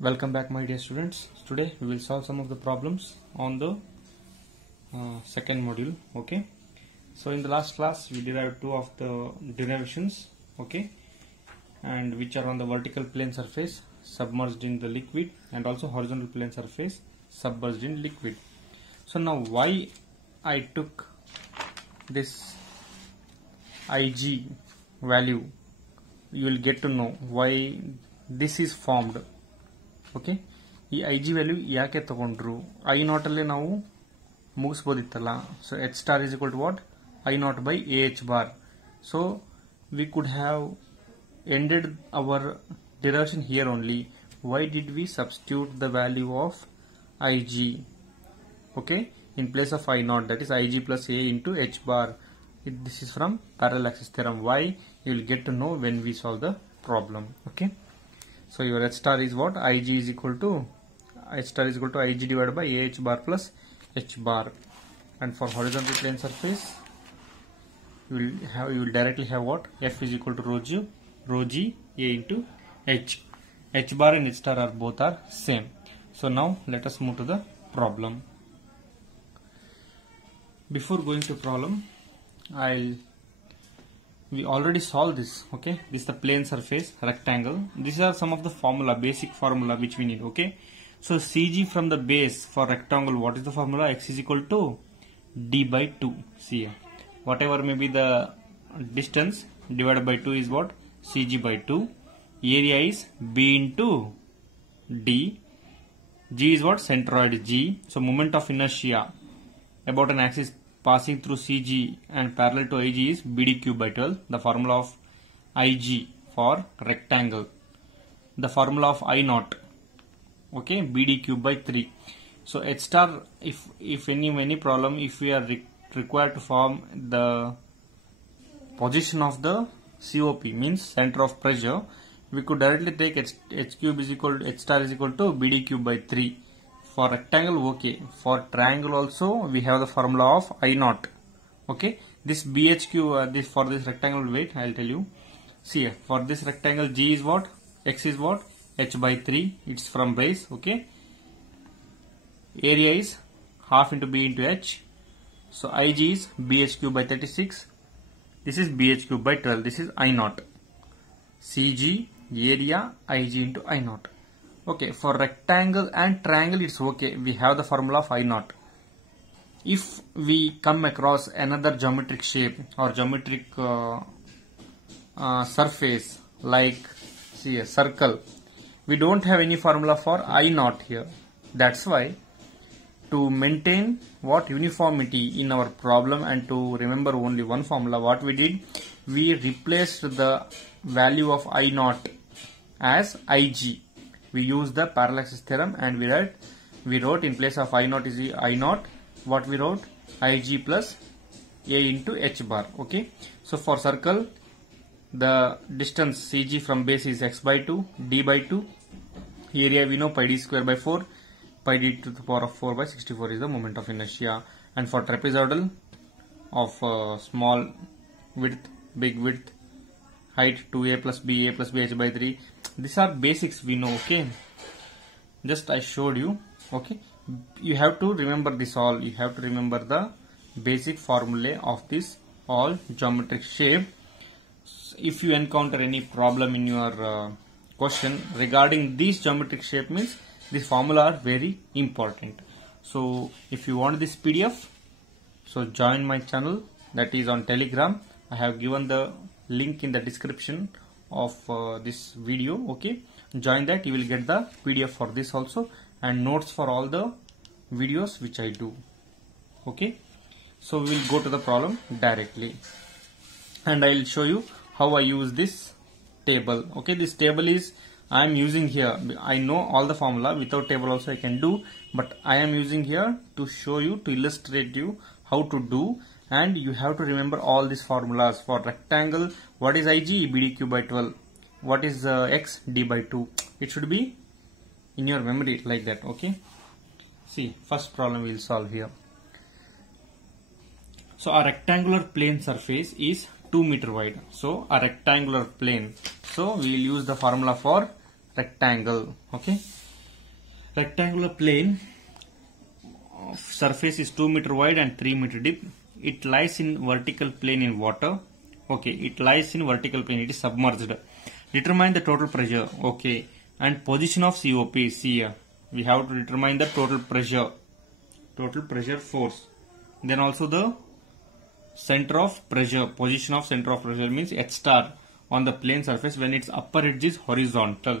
Welcome back, my dear students. Today we will solve some of the problems on the second module. Okay, so in the last class we derived two of the derivations, okay, and which are on the vertical plane surface submerged in the liquid and also horizontal plane surface submerged in liquid. So now why I took this Ig value, you will get to know why this is formed. Okay ಈ i g value ಯಾಕೆ ತಗೊಂಡ್ರು i naught ಅಲ್ಲಿ ನಾವು ಮುಗಿಸಬಹುದಿತ್ತಲ್ಲ. So h star is equal to what i naught by a h bar. So we could have ended our derivation here only. Why did we substitute the value of i g okay in place of I naught, that is Ig plus A into H bar. This is from parallel axis theorem. Why? You will get to know when we solve the problem. Okay, so your H star is what? Ig is equal to Ig divided by AH bar plus H bar, and for horizontal plane surface you will directly have what? F is equal to rho g A into H. H bar and H star are both are same. So now let us move to the problem. Before going to problem, we already solved this. Okay, this is the plane surface rectangle. These are some of the basic formula which we need. Okay, so CG from the base for rectangle, what is the formula? X is equal to d by 2. See here, whatever may be the distance divided by 2 is what? CG by 2. Area is B into D. G is what? Centroid G. So moment of inertia about an axis passing through CG and parallel to IG is BD cube by 12. The formula of IG for rectangle. The formula of I naught, okay, BD cube by 3. So H star, if any problem, if we are required to form the position of the COP, means center of pressure, we could directly take H cube is equal to H star is equal to BD cube by 3. For rectangle, okay. For triangle also we have the formula of I naught. Okay, this BHQ for this rectangle, wait, I'll tell you. See here, for this rectangle G is what? X is what? H by 3. It's from base. Okay, area is half into B into H. So IG is BHQ by 36. This is BHQ by 12. This is I naught. CG area IG into I naught. Okay, for rectangle and triangle it's okay. We have the formula of I naught. If we come across another geometric shape or geometric surface like, see, a circle, we don't have any formula for I naught here. That's why, to maintain what uniformity in our problem and to remember only one formula, what we did, we replaced the value of I naught as Ig. We use the parallel axis theorem and we wrote in place of I naught is I naught, what we wrote? Ig plus A into H bar. Okay, so for circle, the distance CG from base is x by 2, d by 2. Area we know pi d square by 4, pi d to the power of 4 by 64 is the moment of inertia. And for trapezoidal of small width, big width, height 2a plus b, a plus b, h by 3. These are basics we know. Okay, just I showed you. Okay, you have to remember this all. You have to remember the basic formulae of this all geometric shape. If you encounter any problem in your question regarding this geometric shape, means this formula are very important. So if you want this PDF, so join my channel, that is on Telegram. I have given the link in the description of this video. Okay, join that, you will get the PDF for this also and notes for all the videos which I do. Okay, so we will go to the problem directly and I will show you how I use this table. Okay, this table is I am using here. I know all the formula, without table also I can do, but I am using here to show you, to illustrate you how to do. And you have to remember all these formulas. For rectangle, what is Ig? BD cube by 12. What is X? D by 2. It should be in your memory like that. Okay, see, first problem we will solve here. So a rectangular plane surface is 2 meter wide. So a rectangular plane, so we will use the formula for rectangle. Okay, rectangular plane of surface is 2 meter wide and 3 meter deep. It lies in vertical plane in water. Okay, it lies in vertical plane. It is submerged. Determine the total pressure. Okay, and position of COP. See here, we have to determine the total pressure force. Then also the center of pressure. Position of center of pressure means H star on the plane surface when its upper edge is horizontal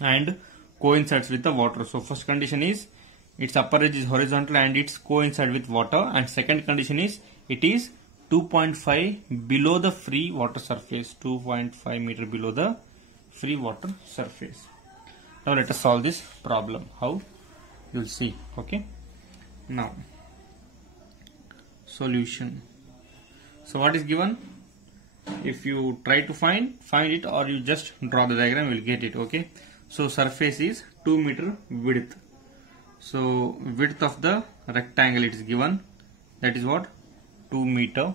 and coincides with the water. So first condition is its upper edge is horizontal and it's coincide with water, and second condition is it is 2.5 below the free water surface, 2.5 meter below the free water surface. Now let us solve this problem. How? You will see. Okay. Now solution. So what is given? If you try to find it, or you just draw the diagram, you will get it. Okay. So surface is 2 meter width. So width of the rectangle it is given, that is what, 2 meter.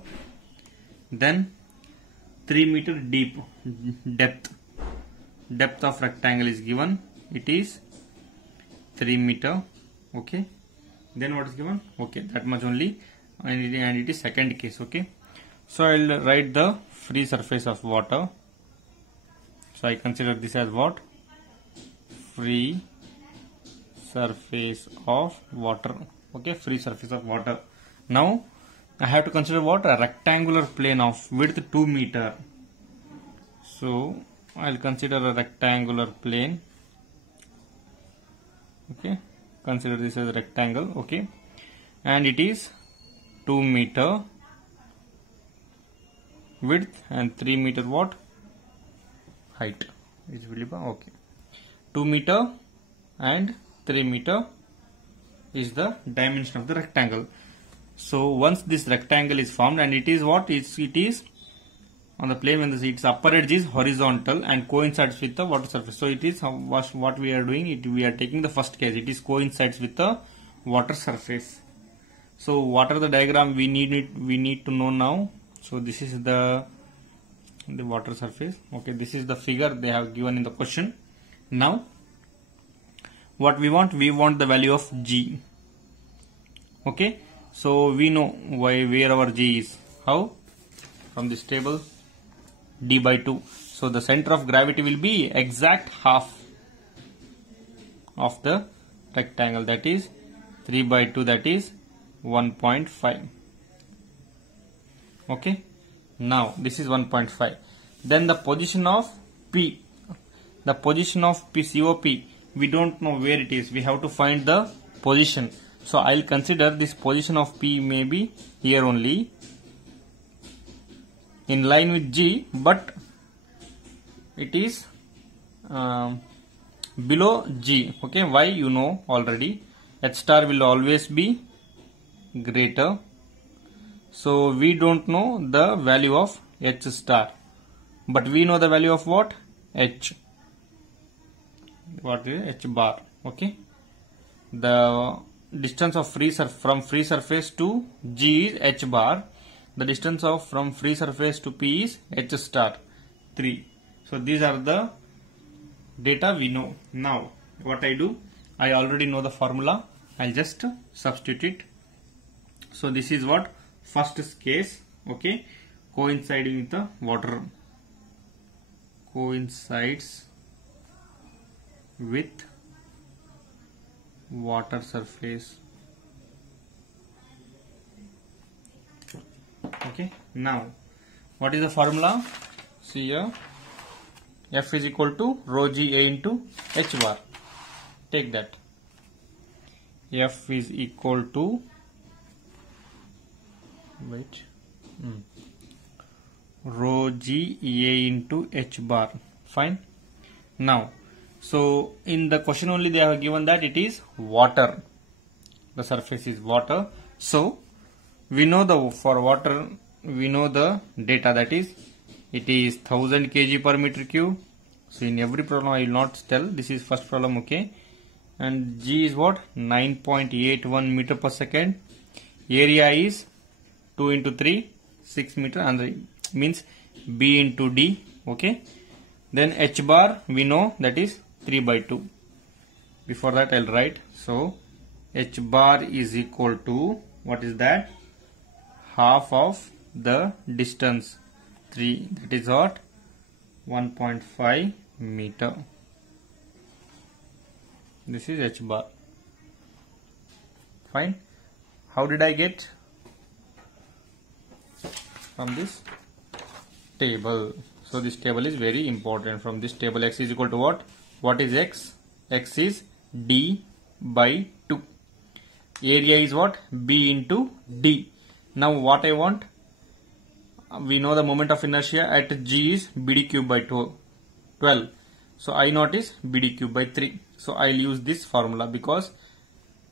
Then 3 meter deep depth of rectangle is given, it is 3 meter. Okay. Then what is given? Okay, that much only, and it is second case. Okay. So I will write the free surface of water. So I consider this as what? Free surface of water. Okay, free surface of water. Now I have to consider what? A rectangular plane of width 2 meter. So I will consider a rectangular plane. Okay, consider this as a rectangle. Okay, and it is 2 meter width and 3 meter what? Height. Okay, 2 meter and 3 meter is the dimension of the rectangle. So once this rectangle is formed, and it is what? It is on the plane when its upper edge is horizontal and coincides with the water surface. So it is what we are doing. We are taking the first case. It is coincides with the water surface. So what are the diagram we need to know now? So this is the water surface. Okay, this is the figure they have given in the question. Now what we want the value of G. Okay, so we know where our G is. How? From this table, D by 2. So the center of gravity will be exact half of the rectangle, that is 3 by 2, that is 1.5. Okay, now this is 1.5. Then the position of P, COP, we don't know where it is. We have to find the position. So I'll consider this position of P may be here only, in line with G, but it is below G. Okay, why? You know already. H star will always be greater. So we don't know the value of H star, but we know the value of what? H. What is H bar? Okay. The distance of from free surface to G is H bar. The distance from free surface to P is H star 3. So these are the data we know. Now what I do? I already know the formula. I'll just substitute it. So this is what? First case. Okay, coinciding with the water. Coincides with water surface. Okay, now what is the formula? See here, F is equal to rho G A into H bar. Take that. F is equal to rho G A into H bar. Fine. Now, so in the question only they have given that it is water. The surface is water. So we know for water we know the data, that is it is 1000 kg per meter cube. So in every problem I will not tell. This is first problem. Okay, and G is what? 9.81 meter per second. Area is 2 into 3, 6 meter, and means B into D. Okay, then H bar we know that is 3 by 2. Before that I'll write, so h bar is equal to, what is that, half of the distance 3, that is what, 1.5 meter. This is h bar. Fine. How did I get? From this table. So this table is very important. From this table, x is equal to what? What is x? X is d by 2. Area is what? B into d. Now what I want? We know the moment of inertia at G is BD cube by 12. So I naught is BD cube by 3. So I'll use this formula because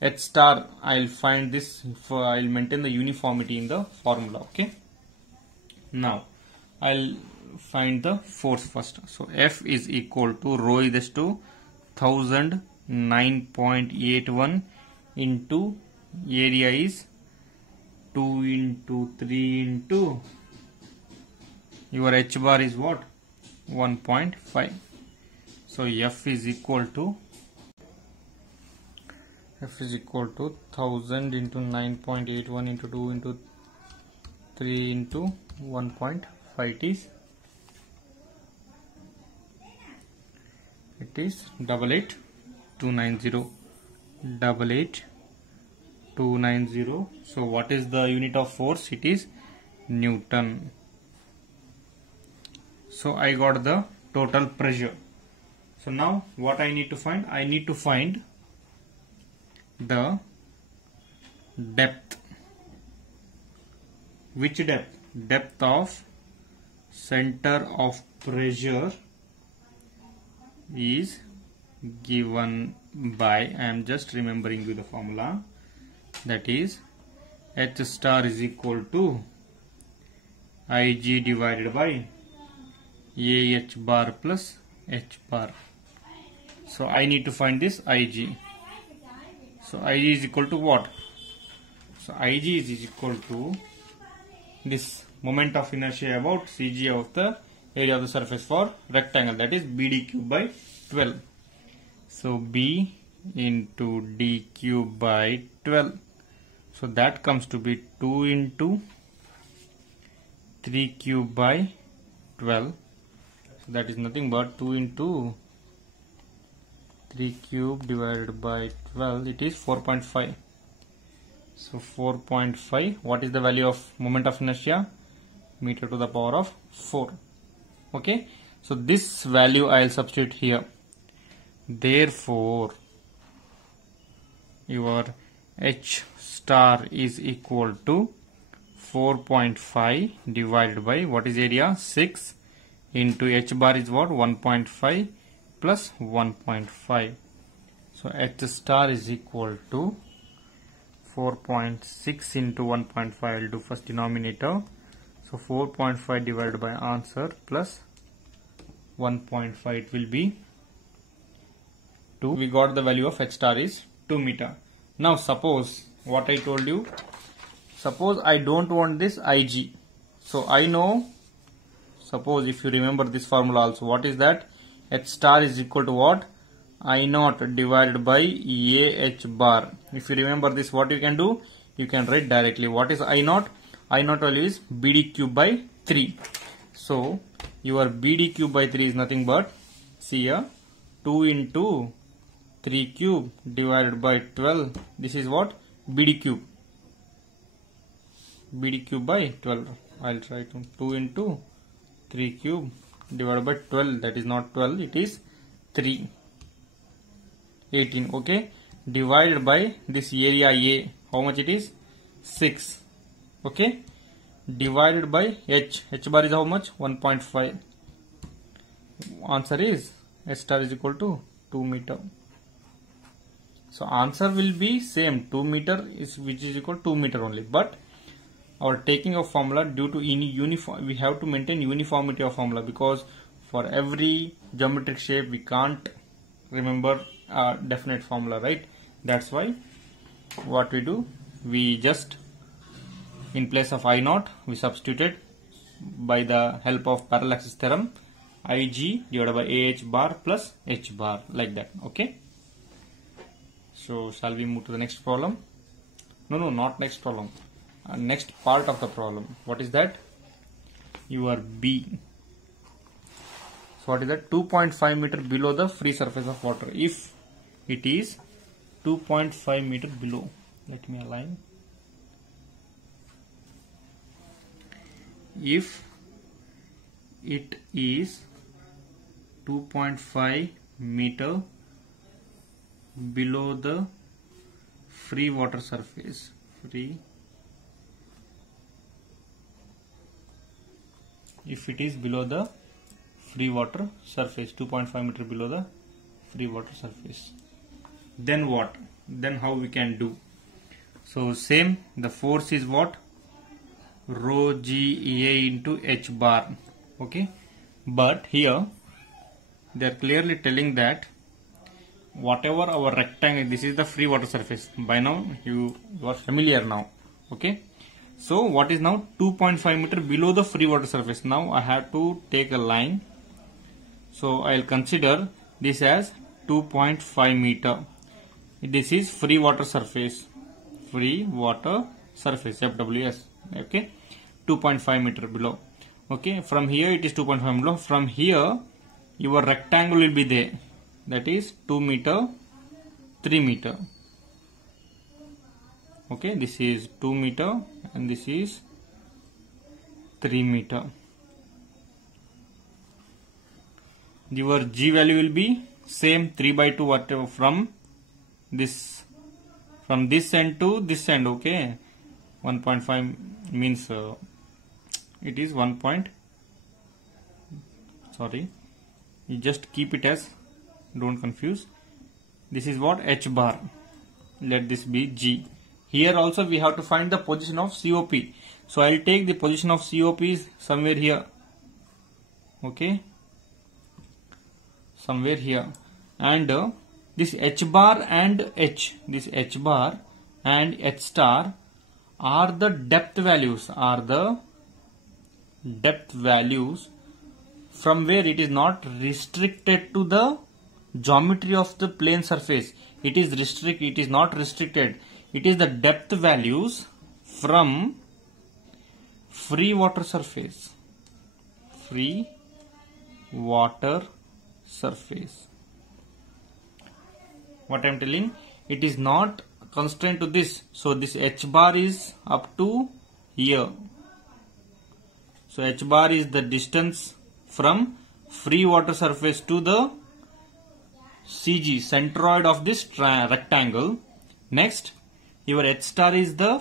H star, I'll find this, I'll maintain the uniformity in the formula. Okay. Now I'll find the force first. So F is equal to rho is to 1009.81 into area is 2 into 3 into your h bar is what? 1.5. So F is equal to 1000 into 9.81 into 2 into 3 into 1.5. It is 88290. So what is the unit of force? It is Newton. So I got the total pressure. So now what I need to find? I need to find the depth. Which depth? Depth of center of pressure is given by, I am just remembering you the formula, that is H star is equal to Ig divided by AH bar plus H bar. So I need to find this Ig. So Ig is equal to what? So Ig is equal to this moment of inertia about Cg of the area of the surface for rectangle, that is BD cube by 12. So B into D cube by 12. So that comes to be 2 into 3 cube by 12. So that is nothing but 2 into 3 cube divided by 12. It is 4.5. So 4.5. What is the value of moment of inertia? Meter to the power of 4. Okay. So this value I will substitute here. Therefore, your H star is equal to 4.5 divided by, what is area? 6 into H bar is what? 1.5 plus 1.5. So H star is equal to 4.6 into 1.5. I will do first denominator. So 4.5 divided by answer plus 1.5, it will be 2. We got the value of H star is 2 meter. Now suppose what I told you, suppose I don't want this Ig. So I know, suppose if you remember this formula also, what is that? H star is equal to what? I naught divided by AH bar. If you remember this, what you can do? You can write directly. What is I naught? I naught value is BD cube by 3. So your BD cube by 3 is nothing but, see here, 2 into 3 cube divided by 12. This is what? BD cube. BD cube by 12. I'll try to 2 into 3 cube divided by 12. That is not 12. It is 3. 18. Okay. Divided by this area A. How much it is? 6. Okay. Divided by H. H bar is how much? 1.5. Answer is H star is equal to 2 meter. So answer will be same, 2 meter is, which is equal to 2 meter only. But our taking of formula, due to uniform, we have to maintain uniformity of formula, because for every geometric shape we can't remember a definite formula, right? That's why what we do, we just in place of I naught we substituted by the help of parallel axis theorem Ig divided by AH bar plus H bar, like that. Okay. So shall we move to the next problem? No, not next problem. Next part of the problem. What is that? Your B. So what is that? 2.5 meter below the free surface of water. If it is 2.5 meter below, let me align. If it is 2.5 meter below the free water surface, if it is below the free water surface, 2.5 meter below the free water surface, then what? Then how we can do? So same, the force is what? Rho G A into H bar. Okay, but here they are clearly telling that whatever our rectangle, this is the free water surface. By now you are familiar now. Okay, so what is now 2.5 meter below the free water surface? Now I have to take a line. So I will consider this as 2.5 meter. This is free water surface. Free water surface, FWS. Okay, 2.5 meter below. Okay, from here it is 2.5 below. From here your rectangle will be there. That is 2 meter, 3 meter. Okay, this is 2 meter and this is 3 meter. Your G value will be same 3 by 2 whatever from this end to this end. Okay, 1.5 means it is 1 point. Sorry, you just keep it as, don't confuse. This is what? H bar. Let this be G. Here also we have to find the position of COP. So I will take the position of COP is somewhere here. Okay, somewhere here. And this H bar and H, this H bar and H star are the depth values. From where it is not restricted to the geometry of the plane surface. It is not restricted. It is the depth values from free water surface. Free water surface. What I am telling, it is not constrained to this. So this H bar is up to here. So H bar is the distance from free water surface to the CG, centroid of this rectangle. Next, your H star is the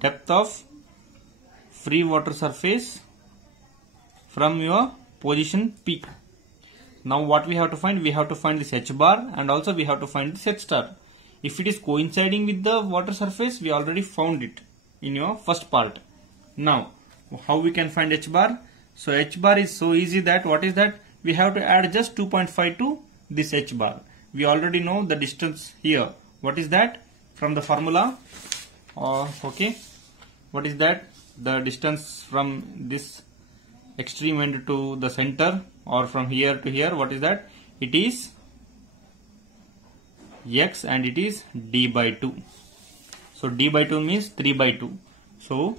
depth of free water surface from your position P. Now what we have to find? We have to find this H bar and also we have to find this H star. If it is coinciding with the water surface, we already found it in your first part. Now, how we can find H bar? So H bar is so easy that what is that? We have to add just 2.5 to this H bar. We already know the distance here. What is that? From the formula. Okay. What is that? The distance from this extreme end to the center or from here to here. What is that? It is X and it is D by 2. So D by 2 means 3 by 2. So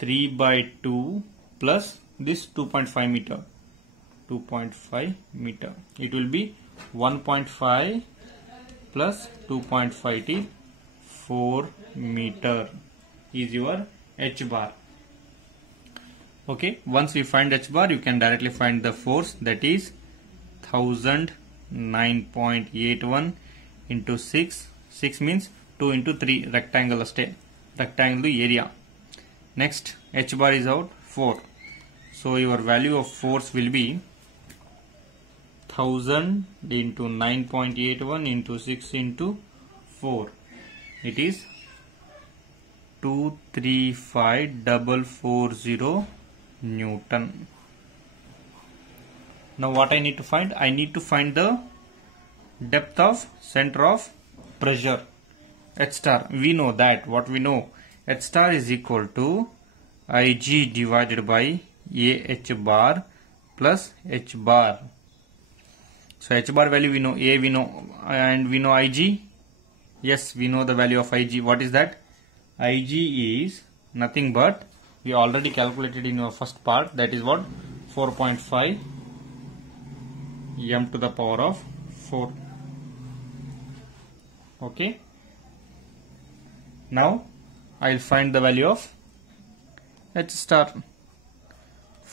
3 by 2 plus this 2.5 meter. 2.5 meter. It will be 1.5 plus 2.5 is 4 meter is your H bar. Okay, once you find H bar, you can directly find the force, that is 1009.81 into 6. 6 means 2 into 3 rectangle area. Next, H bar is out 4. So your value of force will be 1000 into 9.81 into 6 into 4. It is 235,440 Newton. Now what I need to find? I need to find the depth of center of pressure, H star. We know that. What we know? H star is equal to Ig divided by AH bar plus H bar. So h bar value we know, A we know, and we know Ig. Yes, we know the value of Ig. What is that? Ig is nothing but, we already calculated in our first part, that is what? 4.5 m to the power of 4. Okay. Now I'll find the value of h star.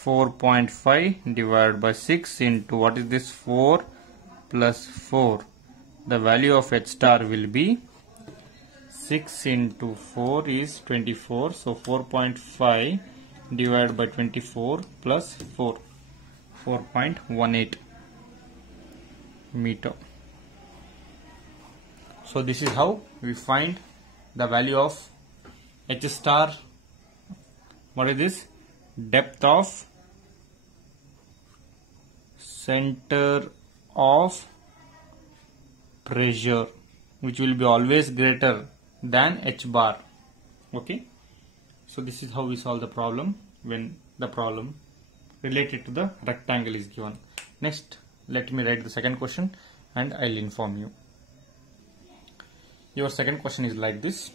4.5 divided by 6 into, what is this, 4 plus 4. The value of h star will be 6 into 4 is 24. So 4.5 divided by 24 plus 4. 4.18 meter. So this is how we find the value of h star. What is this? Depth of center of pressure, which will be always greater than h bar. Okay. So this is how we solve the problem when the problem related to the rectangle is given. Next, let me write the second question and I'll inform you. Your second question is like this.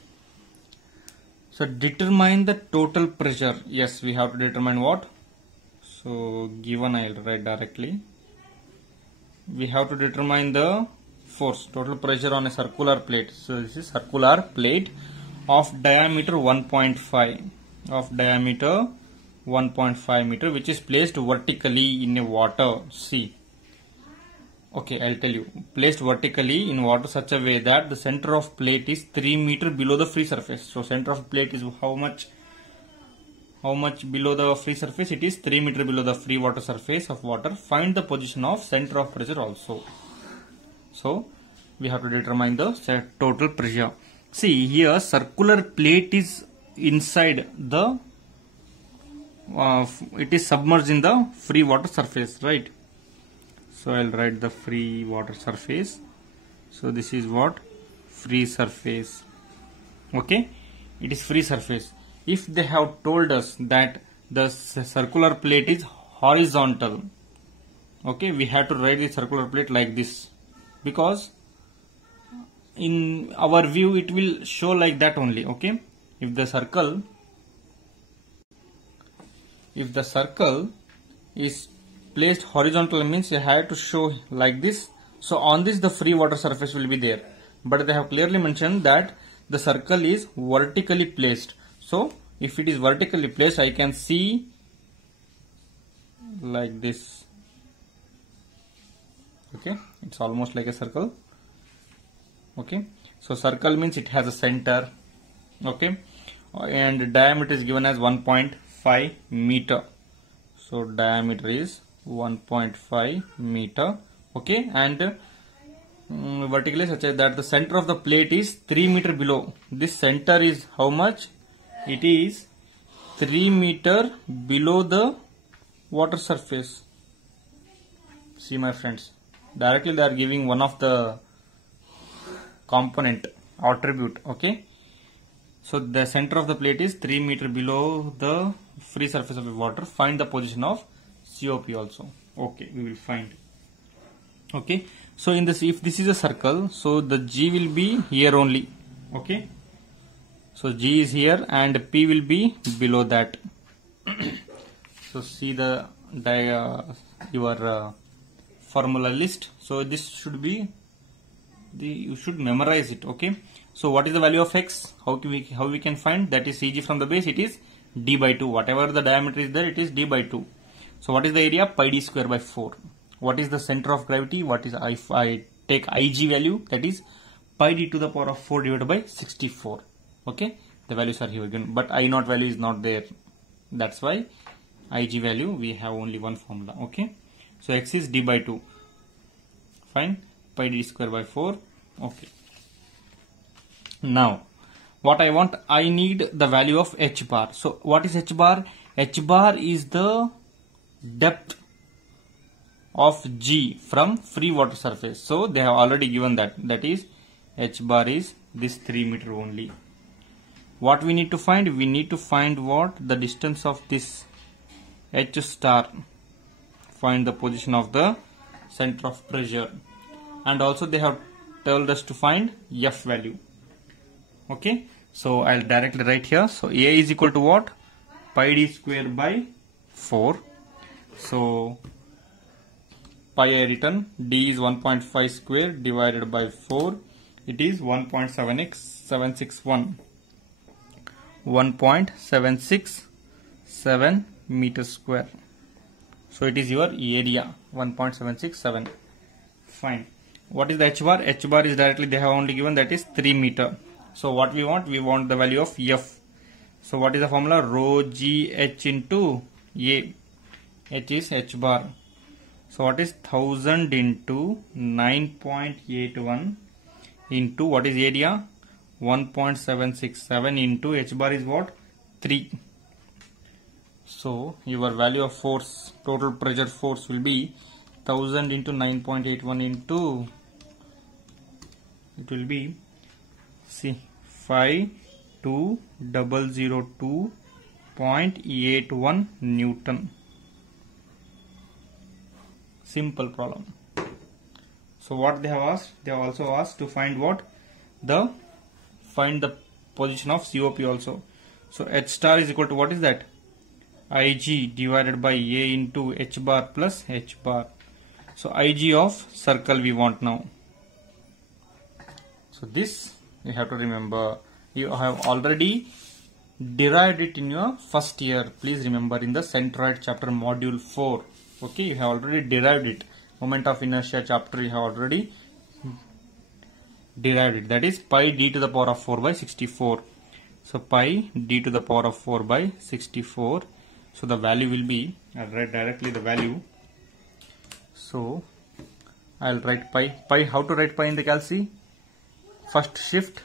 So determine the total pressure. Yes, we have to determine what? So given, I'll write directly. We have to determine the force, total pressure on a circular plate. So this is circular plate of diameter 1.5, of diameter 1.5 meter, which is placed vertically in a water. See. Okay, I'll tell you. Placed vertically in water such a way that the center of plate is 3 meter below the free surface. So center of plate is how much below the free surface? It is 3 meter below the free water surface of water. Find the position of center of pressure also. So we have to determine the total pressure. See here, circular plate is inside the it is submerged in the free water surface, right? So I'll write the free water surface. So this is what? Free surface. Okay, it is free surface. If they have told us that the circular plate is horizontal, okay, we have to write the circular plate like this, because in our view it will show like that only. Okay, if the circle is placed horizontal, means you have to show like this. So on this the free water surface will be there, but they have clearly mentioned that the circle is vertically placed. So if it is vertically placed, I can see like this. Okay, it's almost like a circle. Okay, so circle means it has a center. Okay, and diameter is given as 1.5 meter. So diameter is 1.5 meter. Okay, and vertically such that the center of the plate is 3 meter below. This center is how much? It is 3 meter below the water surface. See my friends, directly they are giving one of the component attribute. Okay, so the center of the plate is 3 meter below the free surface of the water. Find the position of COP also. Okay, we will find. Okay, so in this, if this is a circle, so the G will be here only. Okay, so G is here and P will be below that. So see the your formula list. So this should be you should memorize it. Okay, so what is the value of X? How we can find? That is CG from the base, it is D by 2. Whatever the diameter is there, it is D by 2. So what is the area? Pi D square by 4. What is the center of gravity? What is, if I take Ig value, that is pi D to the power of 4 divided by 64. Okay, the values are here again, but I naught value is not there. That's why Ig value we have only one formula. Okay, so X is D by 2. Fine, pi D square by 4. Okay, now what I want, I need the value of H bar. So what is H bar? H bar is the depth of G from free water surface. So they have already given that. That is H bar is this 3 meter only. What we need to find? We need to find what? The distance of this H star. Find the position of the center of pressure, and also they have told us to find F value. Okay, so I'll directly write here. So A is equal to what? Pi d square by 4. So pi I written, D is 1.5 square divided by 4. It is 1.761. 1.767 meters square. So it is your area, 1.767. Fine. What is the H bar? H bar is directly they have only given, that is 3 meter. So what we want? We want the value of F. So what is the formula? Rho G H into A. H is H bar. So what is 1000 into 9.81 into what is area? 1.767 into H bar is what? 3. So your value of force, total pressure force will be 1000 into 9.81 into, it will be, see, 52002.81 Newton. Simple problem. So what they have asked? They have also asked to find what? Find the position of COP also. So H star is equal to what is that? Ig divided by A into H bar plus H bar. So Ig of circle we want now. So this you have to remember. You have already derived it in your first year. Please remember, in the centroid chapter module 4. Okay, you have already derived it. Moment of inertia chapter you have already derived it. That is pi d to the power of 4 by 64. So pi d to the power of 4 by 64. So the value will be, I'll write directly the value. So I'll write pi. Pi, how to write pi in the calci? First shift.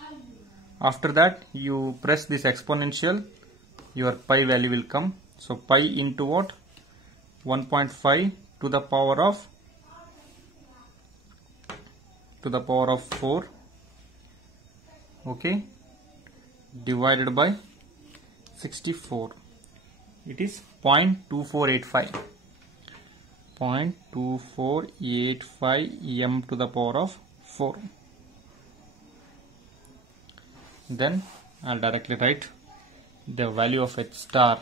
After that you press this exponential, your pi value will come. So pi into what? 1.5 to the power of 4. Okay, divided by 64. It is 0.2485. 0.2485 m to the power of 4. Then I'll directly write the value of H star.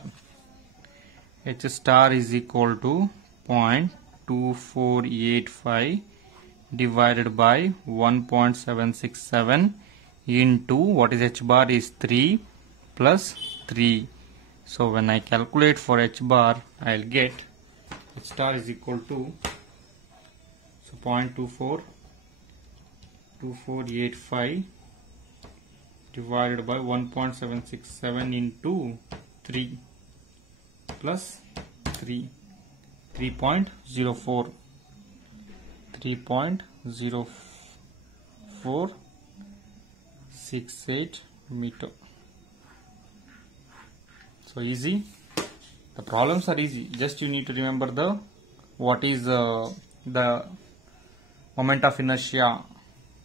H star is equal to 0.2485 divided by 1.767 into what is H bar is 3 plus 3. So when I calculate for H bar, I'll get H star is equal to, so 0.2485 divided by 1.767 into 3 plus 3, 3.04 3.0468 meter. So easy. The problems are easy. Just you need to remember what is the moment of inertia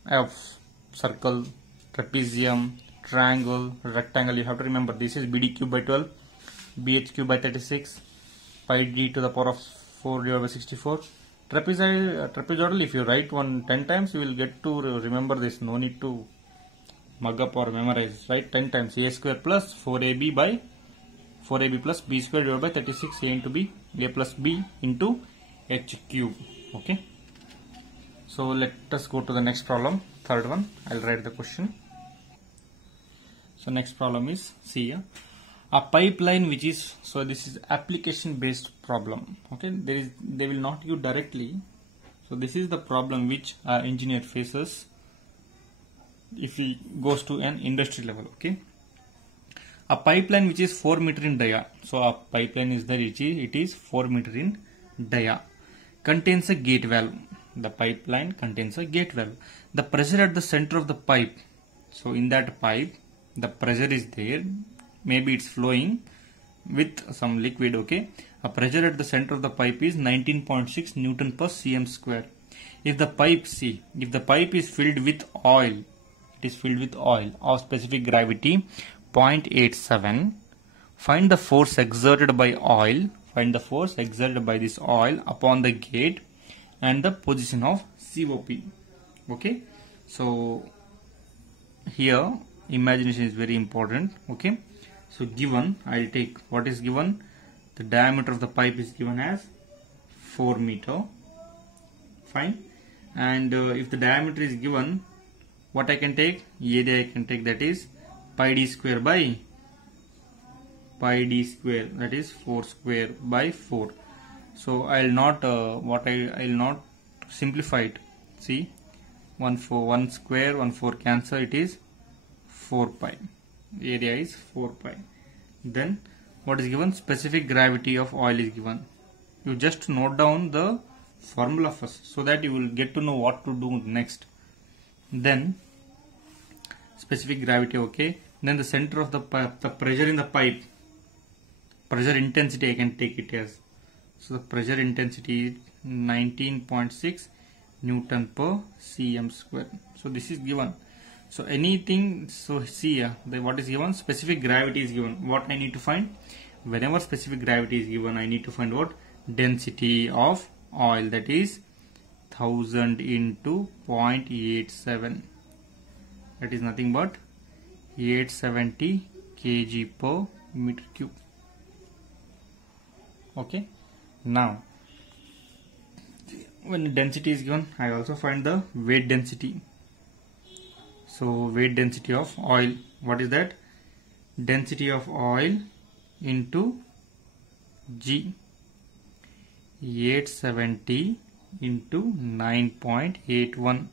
of circle, trapezium, triangle, rectangle. You have to remember this is BD cube by 12, BH cube by 36, pi d to the power of 4 divided by 64. Trapezoidal, if you write 10 times, you will get to remember this. No need to mug up or memorize. Right, 10 times. A square plus 4ab by 4ab plus b square divided by 36, a into b, a plus b into h cube. Okay. So let us go to the next problem, third one. I'll write the question. So next problem is, see here, a pipeline which is, so this is application based problem. Okay, they will not give directly. So this is the problem which our engineer faces if he goes to an industry level. Okay, a pipeline which is 4 meter in dia. So a pipeline is there, it is 4 meter in dia, contains a gate valve. The pipeline contains a gate valve. The pressure at the center of the pipe, so in that pipe the pressure is there, maybe it's flowing with some liquid. Okay, a pressure at the center of the pipe is 19.6 Newton per cm square. If the pipe is filled with oil, it is filled with oil of specific gravity 0.87, find the force exerted by oil, find the force exerted by this oil upon the gate and the position of COP. Okay, so here imagination is very important. Okay, so given, I'll take what is given. The diameter of the pipe is given as 4 meter. Fine. And if the diameter is given, what I can take? Area I can take, that is pi d square by pi d square, that is 4 square by 4. So I'll not I'll not simplify it. See, 1 square 1 4 cancel, it is 4 pi. Area is 4 pi. Then what is given? Specific gravity of oil is given. You just note down the formula first so that you will get to know what to do next. Then specific gravity, okay. Then the center of the pipe, the pressure in the pipe, pressure intensity I can take it as. So the pressure intensity is 19.6 Newton per cm square. So this is given. So anything, so see what is given? Specific gravity is given. What I need to find? Whenever specific gravity is given, I need to find what? Density of oil, that is 1000 into 0.87. That is nothing but 870 kg per meter cube. Okay. Now, when the density is given, I also find the weight density. So weight density of oil, what is that? Density of oil into G. 870 into 9.81,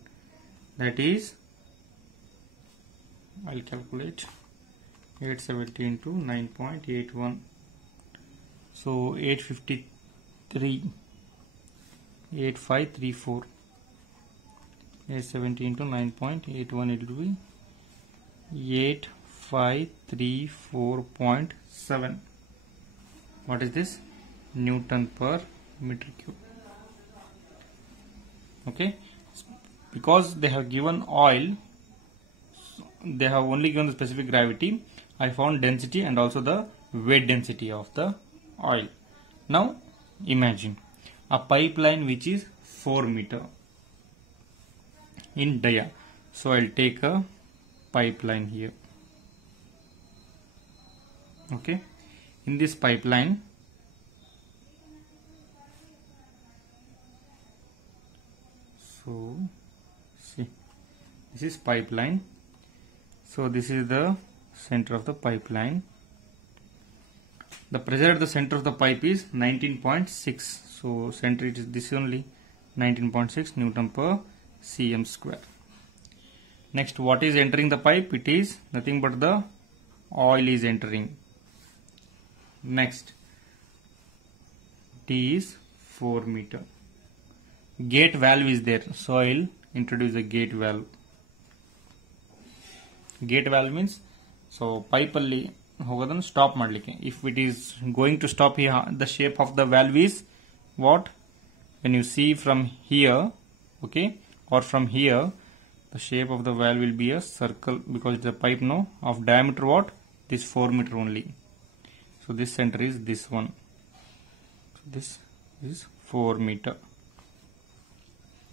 that is, I'll calculate 870 into 9.81, so 8534. 870 into 9.81, it will be 8534.7. What is this? Newton per meter cube. Okay, because they have given oil, they have only given the specific gravity. I found density and also the weight density of the oil. Now imagine a pipeline which is 4 meter in dia. So I'll take a pipeline here. Okay, in this pipeline, so see, this is pipeline. So this is the center of the pipeline. The pressure at the center of the pipe is 19.6. So center, it is this only, 19.6 Newton per cm square. Next, what is entering the pipe? It is nothing but the oil is entering. Next, T is 4 meter. Gate valve is there, so I'll introduce a gate valve. Gate valve means, so pipe alli hogadanu stop madlikke. If it is going to stop here, the shape of the valve is what? When you see from here, okay, or from here, the shape of the valve will be a circle, because it's a pipe now of diameter what? This 4 meter only. So this center is this one. So this is 4 meter.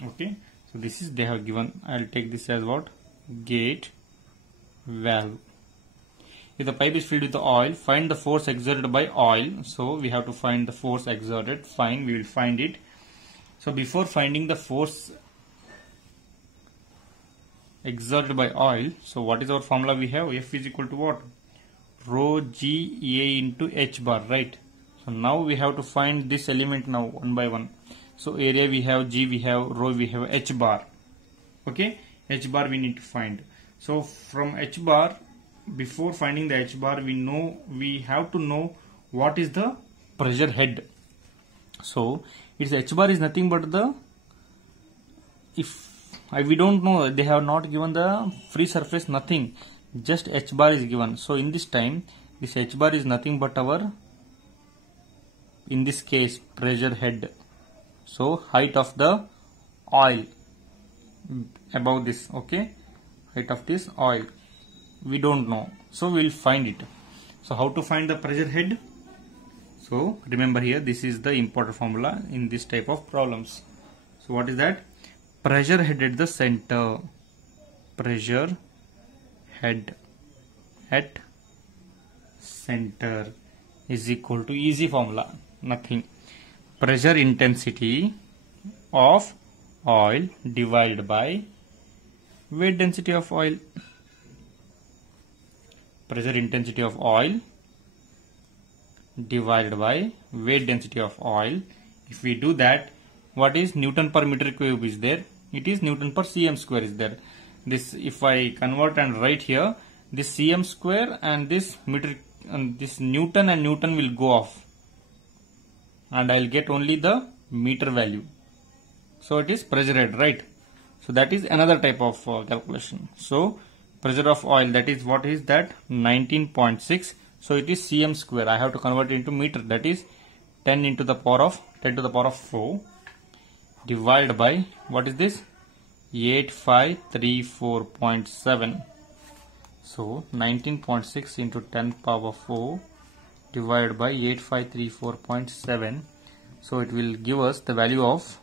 Okay, so this is they have given. I'll take this as what? Gate valve. If the pipe is filled with the oil, find the force exerted by oil. So we have to find the force exerted. Fine, we will find it. So before finding the force exerted by oil, so what is our formula we have? F is equal to what? Rho G A into H bar, right? So now we have to find this element now one by one. So area we have G, we have rho, we have H bar. Okay, H bar we need to find. So from H bar, before finding the H bar, we have to know what is the pressure head. So its H bar is nothing but the, we don't know, they have not given the free surface, nothing, just H bar is given. So in this time, this H bar is nothing but our, in this case, pressure head. So height of the oil above this, okay, height of this oil, we don't know, so we will find it. So how to find the pressure head? So remember here, this is the important formula in this type of problems. So what is that? Pressure head at the center. Pressure head at center is equal to, easy formula, nothing, pressure intensity of oil divided by weight density of oil. Pressure intensity of oil divided by weight density of oil. If we do that, what is Newton per meter cube is there? It is Newton per cm square is there. This, if I convert and write here, this cm square and this meter and this Newton and Newton will go off, and I will get only the meter value. So it is pressure head, right? So that is another type of calculation. So pressure of oil, that is, what is that? 19.6. So it is cm square. I have to convert it into meter. That is 10 to the power of 4 divided by, what is this? 8534.7. So 19.6 into 10 power 4 divided by 8534.7. So it will give us the value of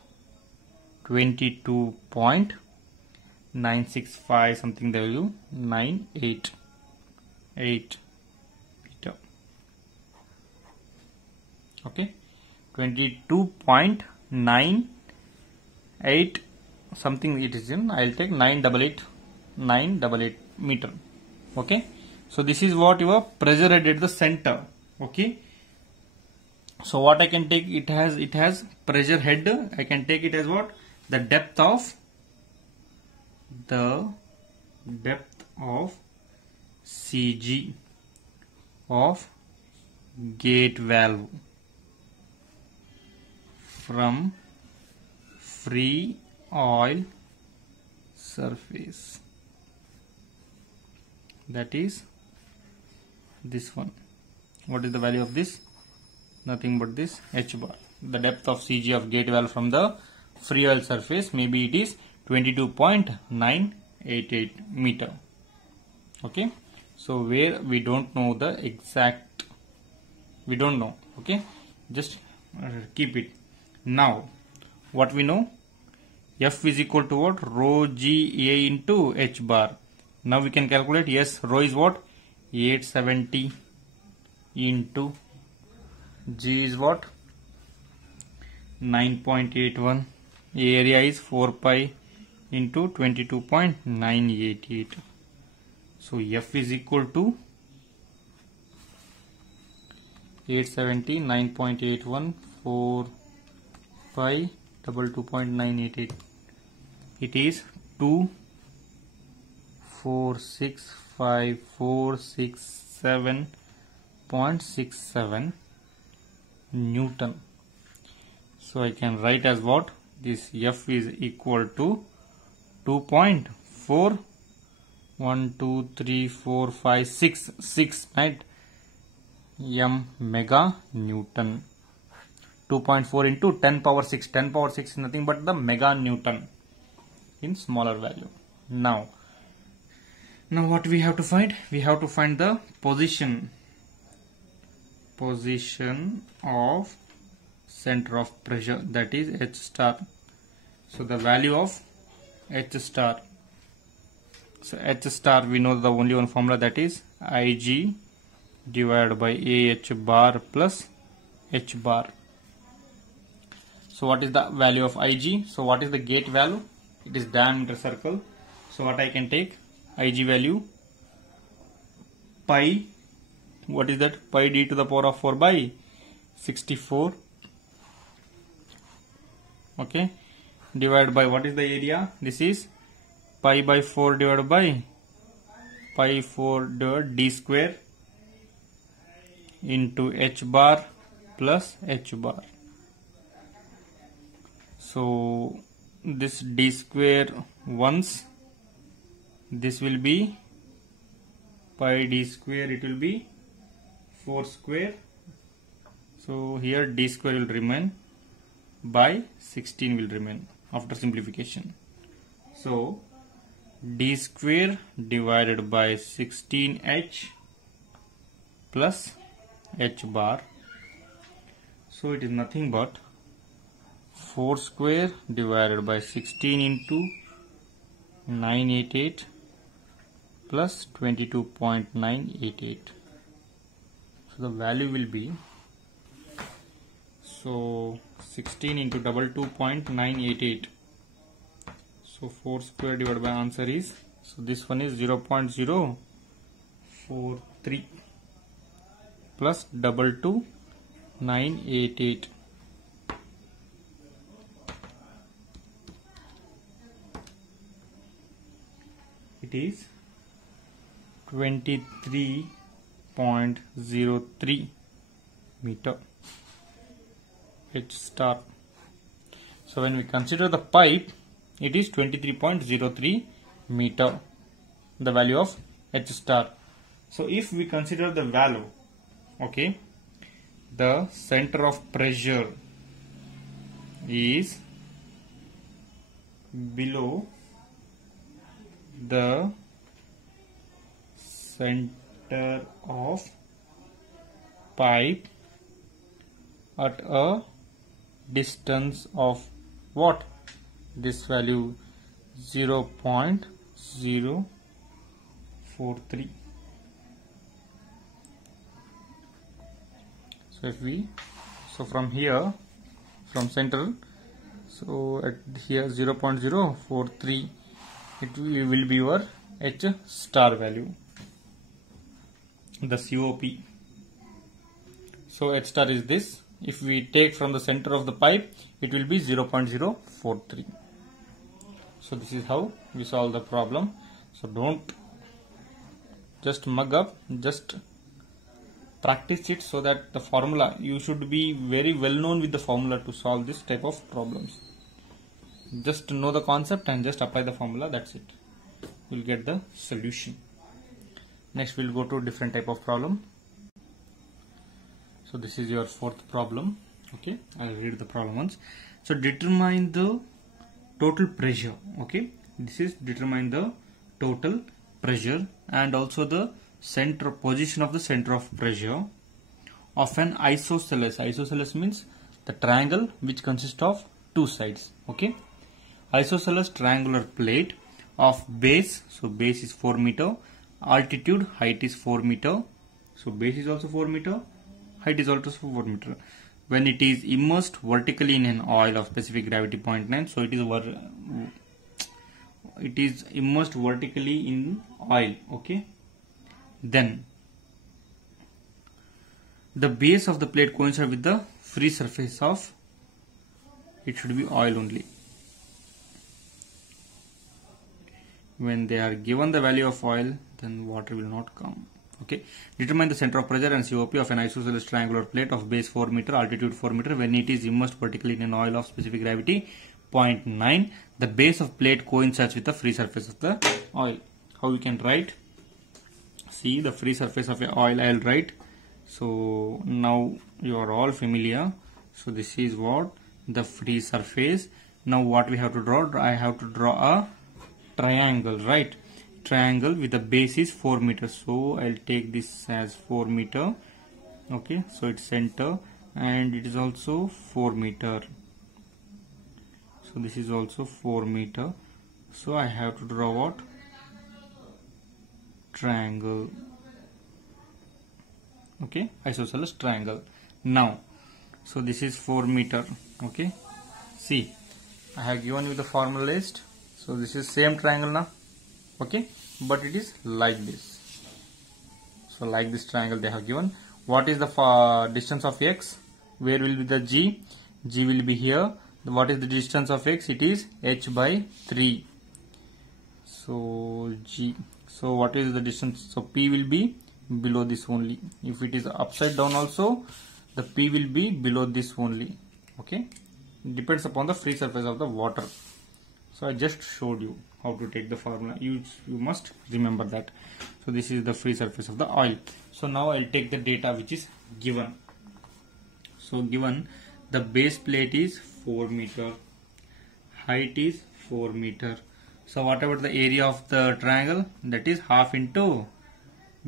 22.965 something, the value 988 meter. Okay, 22.98 something it is in. I'll take 988 meter. Okay, so this is what your pressure head at the center. Okay, so what I can take, it has pressure head. I can take it as what? The depth of CG of gate valve from free oil surface. That is this one. What is the value of this? Nothing but this h bar. The depth of CG of gate valve from the free oil surface, maybe it is 22.988 meter. Okay, so where we don't know the exact, we don't know. Okay, just keep it. Now what we know, F is equal to what? Rho G A into h bar. Now we can calculate. Yes, rho is what? 870 into G is what? 9.81. Area is 4 pi into 22.988. So F is equal to 870, 9.81, 4 pi, 22.988. It is 2465467.67 Newton. So I can write as what? This F is equal to 2.4, 1, 2, 3, 4, 5, 6, right? M mega Newton. 2.4 into 10 power 6. 10 power 6 is nothing but the mega Newton in smaller value. Now what we have to find? We have to find the position of center of pressure, that is H star. So the value of H star. So H star, we know the only one formula, that is Ig divided by AH bar plus H bar. So what is the value of Ig? So what is the gate value? It is diameter circle. So what I can take? Ig value pi, what is that? Pi d to the power of 4 by 64. Okay, divided by, what is the area? This is pi by 4 divided by pi 4 divided d square into h bar plus h bar. So this d square once, this will be pi d square, it will be 4 square. So here d square will remain, by 16 will remain after simplification. So d square divided by 16h plus h bar. So it is nothing but 4 square divided by 16 into 988 plus 22.988. So the value will be, so 16 into 22.988. So 4 square divided by answer is, so this one is 0.043 plus 22.988. It is 23.03 meter H star. So when we consider the pipe, it is 23.03 meter, the value of H star. So if we consider the value, okay, the center of pressure is below the center of pipe at a distance of what? This value 0.043. So if we, so from here, from center, so at here 0.043, it will be your H star value, the COP. So H star is this. If we take from the center of the pipe, it will be 0.043. So this is how we solve the problem. So don't just mug up, just practice it, so that the formula, you should be very well known with the formula to solve this type of problems. Just know the concept and just apply the formula, that's it. We'll get the solution. Next we'll go to different type of problem. So this is your fourth problem. Okay, I'll read the problem once. So determine the total pressure. Okay, this is determine the total pressure and also the center position of the center of pressure of an isosceles. Isosceles means the triangle which consists of two sides. Okay, isosceles triangular plate of base, so base is 4 meter, altitude, height is 4 meter, so base is also 4 meter, height is also 4 meter. When it is immersed vertically in an oil of specific gravity 0.9, so it is immersed vertically in oil. Okay, then the base of the plate coincides with the free surface of, it should be oil only. When they are given the value of oil, then water will not come. Okay, determine the center of pressure and COP of an isosceles triangular plate of base 4 meter, altitude 4 meter when it is immersed vertically in an oil of specific gravity 0.9. The base of plate coincides with the free surface of the oil. How we can write? See, the free surface of a oil, I will write. So now you are all familiar. So this is what? The free surface. Now what we have to draw? I have to draw a triangle, right? Triangle with the base is 4 meters. So I'll take this as 4 meter. Okay, so it's center and it is also 4 meter. So this is also 4 meter. So I have to draw what? Triangle. Okay, isosceles triangle. Now, so this is 4 meter. Okay, see, I have given you the formula list. So this is same triangle now. Okay, but it is like this. So like this triangle they have given. What is the distance of x? Where will be the g? G will be here. What is the distance of x? It is h by 3. So g. So what is the distance? So p will be below this only. If it is upside down also, the p will be below this only. Okay, it depends upon the free surface of the water. So I just showed you how to take the formula. You must remember that. So this is the free surface of the oil. So now I'll take the data which is given. So given the base plate is 4 meter, height is 4 meter. So whatever the area of the triangle, that is half into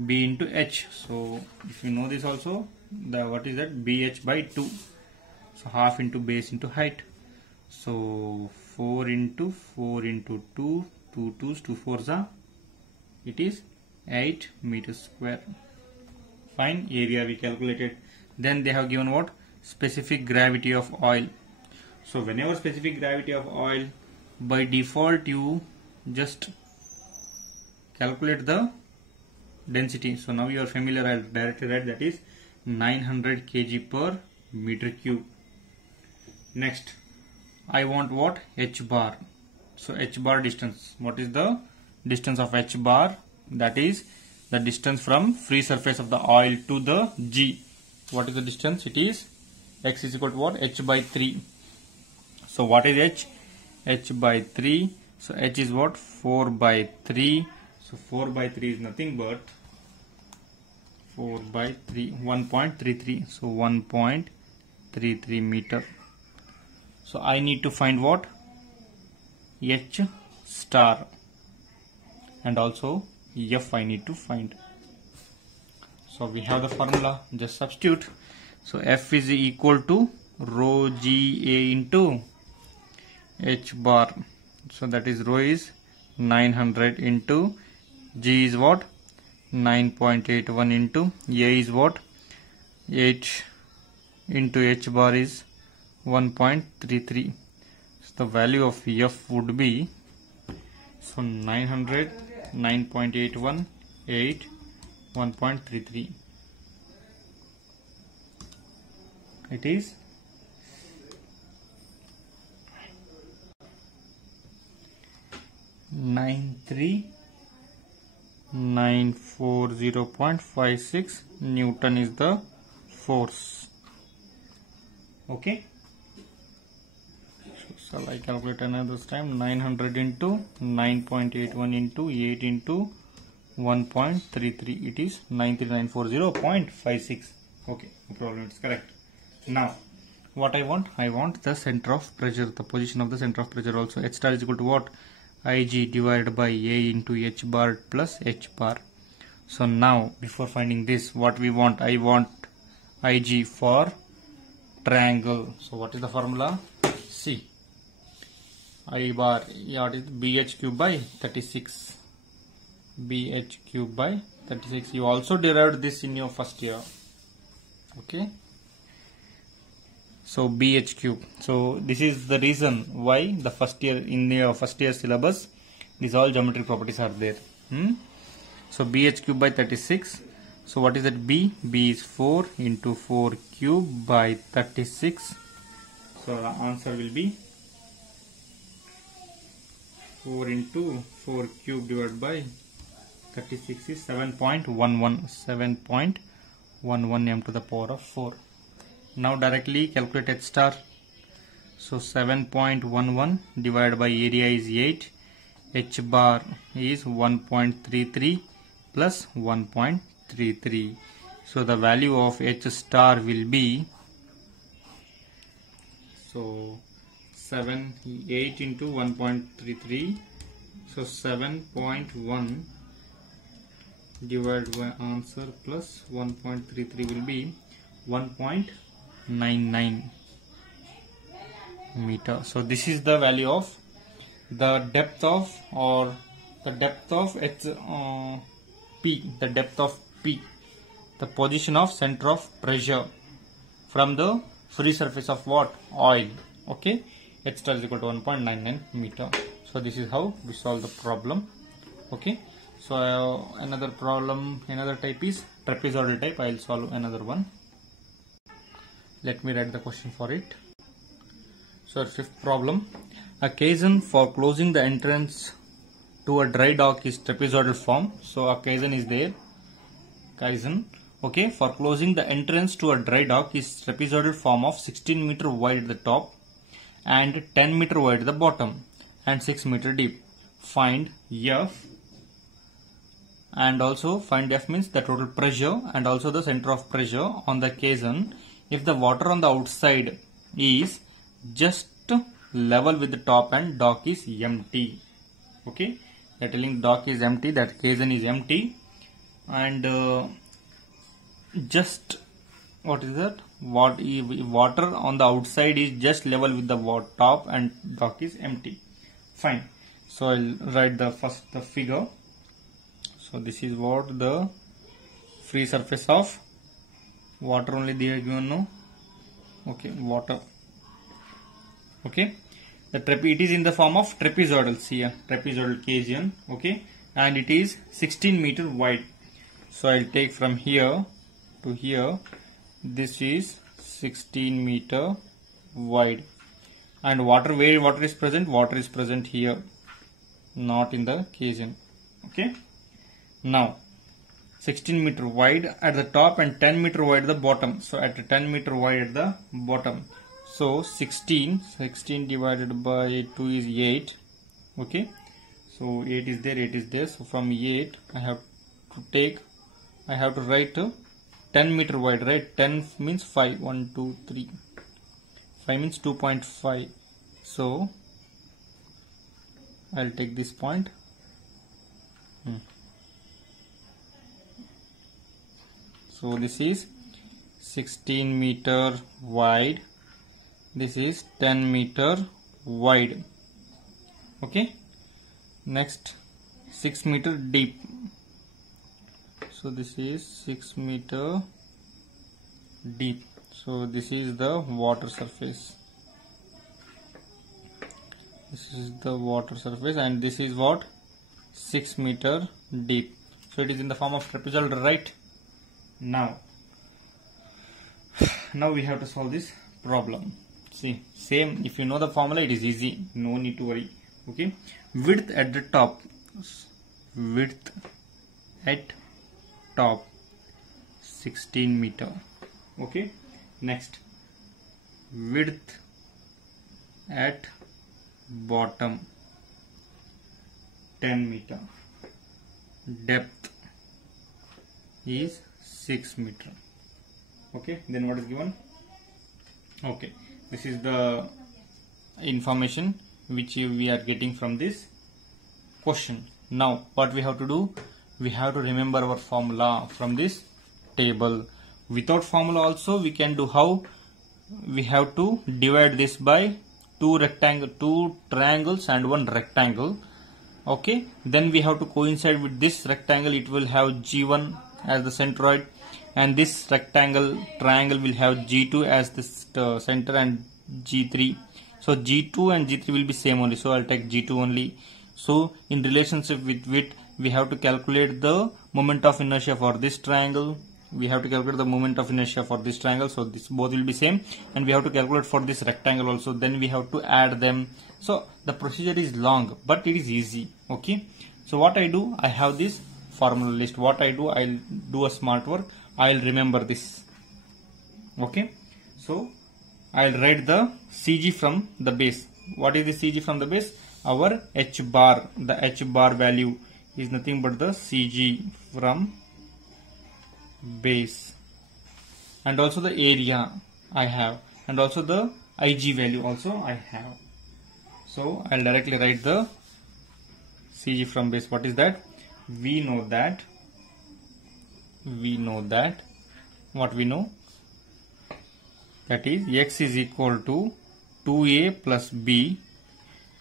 b into h. So if you know this also, the what is that? bh by 2. So half into base into height. So 4 into 4 into 2, 2 2s, 2 4s are, it is 8 meters square. Fine, area we calculated. Then they have given what? Specific gravity of oil. So whenever specific gravity of oil, by default you just calculate the density. So now you are familiar, I'll directly write that is 900 kg per meter cube. Next, I want what? H bar. So H bar distance. What is the distance of H bar? That is the distance from free surface of the oil to the G. What is the distance? It is X is equal to what? H by 3. So what is H? H by 3. So H is what? 4 by 3. So 4 by 3 is nothing but 4 by 3, 1.33. So 1.33 meter. So I need to find what? H star, and also F I need to find. So we have the formula, just substitute. So F is equal to rho GA into H bar. So that is rho is 900 into G is what? 9.81 into A is what? 8 into H bar is 1.33. So the value of F would be, so 900, 9.81, 8, 1.33. It is 93940.56 Newton is the force. Okay. So shall I calculate another time? 900 into 9.81 into 8 into 1.33. It is 93940.56. Okay, no problem, it's correct. Now, what I want? I want the center of pressure, the position of the center of pressure also. H star is equal to what? Ig divided by A into H bar plus H bar. So now, before finding this, what we want? I want Ig for triangle. So what is the formula? C. I bar, what is BH cube by 36. BH cube by 36. You also derived this in your first year. Okay. So BH cube. So this is the reason why the first year, in your first year syllabus, these all geometric properties are there. So BH cube by 36. So what is that? B? B is 4 into 4 cube by 36. So the answer will be 4 into 4 cube divided by 36 is 7.11. 7.11 m to the power of 4. Now directly calculate H star. So 7.11 divided by area is 8. H bar is 1.33 plus 1.33. So the value of H star will be, so 8 into 1.33. So 7.1 divided by answer plus 1.33 will be 1.99 meter. So this is the value of the depth of, or the depth of P, the depth of P, the position of center of pressure from the free surface of what? Oil. Okay, H star is equal to 1.99 meter. So this is how we solve the problem. Okay, so another problem, another type is trapezoidal type. I will solve another one. Let me write the question for it. So fifth problem, a caisson for closing the entrance to a dry dock is trapezoidal form. So a caisson is there, caisson. Okay, for closing the entrance to a dry dock is trapezoidal form of 16 meter wide at the top and 10 meter wide at the bottom and 6 meter deep. Find F, and also find F means the total pressure and also the center of pressure on the caisson if the water on the outside is just level with the top and dock is empty. Okay, they are telling dock is empty, that caisson is empty, and just what is that? Water on the outside is just level with the top and dock is empty. Fine. So I'll write the figure. So this is what the free surface of water only they are given, no? Okay, water. Okay, it is in the form of trapezoidal. See here, trapezoidal casion. Okay, and it is 16 meter wide. So I'll take from here to here. This is 16 meter wide. And water, where water is present? Water is present here, not in the casion. Okay. Now, 16 meter wide at the top and 10 meter wide at the bottom. So at 10 meter wide at the bottom. So 16 divided by 2 is 8. Okay. So 8 is there. So from 8 I have to write 10 meter wide, right? 10 means 5. 1, 2, 3. 5 means 2.5. So I'll take this point. So this is 16 meter wide. This is 10 meter wide. Okay. Next, 6 meter deep. So this is 6 meter deep. So this is the water surface. This is the water surface, and this is what? 6 meter deep. So it is in the form of trapezoidal, right? Now we have to solve this problem. See, same, if you know the formula, it is easy, no need to worry. Okay, width at the top, 16 meter. Okay, next, width at bottom, 10 meter. Depth is 6 meter. Okay, then what is given? Okay, this is the information which we are getting from this question. Now what we have to do? We have to remember our formula from this table. Without formula also we can do how? We have to divide this by two triangles and one rectangle. Okay, then we have to coincide with this rectangle. It will have G1 as the centroid, and this triangle will have G2 as the center and G3. So G2 and G3 will be same only. So I'll take G2 only. So in relationship with width, we have to calculate the moment of inertia for this triangle. We have to calculate the moment of inertia for this triangle. So this both will be same, and we have to calculate for this rectangle also. Then we have to add them. So the procedure is long, but it is easy. Okay. So what I do? I have this formula list. What I do? I'll do a smart work. I'll remember this. Okay. So I'll write the CG from the base. What is the CG from the base? Our H bar. The H bar value is nothing but the CG from base, and also the area I have, and also the IG value also I have. So I'll directly write the CG from base. What is that? We know that what we know, that is x is equal to 2a plus b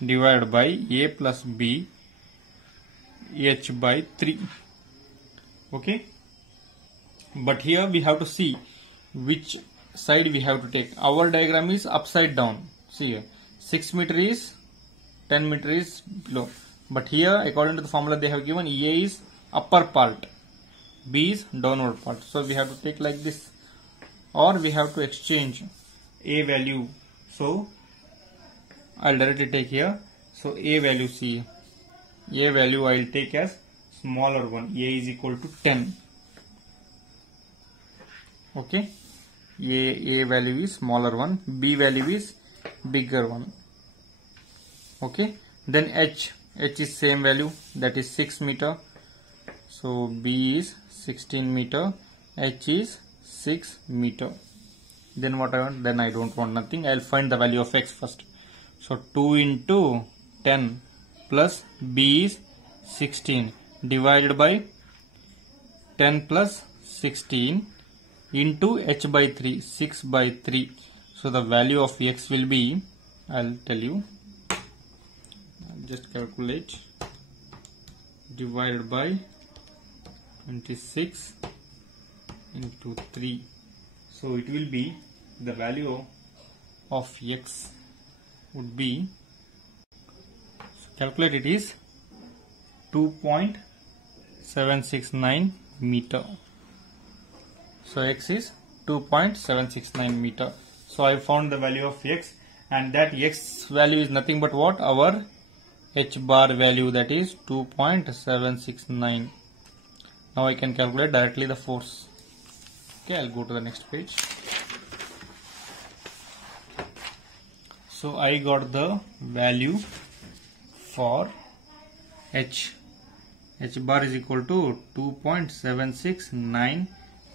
divided by a plus b h by 3. Okay, but here we have to see which side we have to take. Our diagram is upside down. See here, 6 meter is 10 meter is below, but here according to the formula they have given, A is upper part, B is downward part. So we have to take like this, or we have to exchange A value. So I'll directly take here. So A value, see, A value I'll take as smaller one. A is equal to 10. Okay, A value is smaller one, B value is bigger one. Okay, then H is same value, that is 6 meter. So B is 16 meter, H is 6 meter. Then what I want? Then I don't want nothing. I'll find the value of X first. So 2 into 10 plus B is 16 divided by 10 plus 16 into h by 3, 6 by 3. So the value of x will be, I'll tell you, just calculate, divided by 26 into 3. So it will be, the value of x would be, so calculate, it is 2.769 meter. So x is 2.769 meter. So I found the value of x, and that x value is nothing but what? Our h bar value, that is 2.769. Now I can calculate directly the force. Okay, I'll go to the next page. So I got the value for h. H bar is equal to 2.769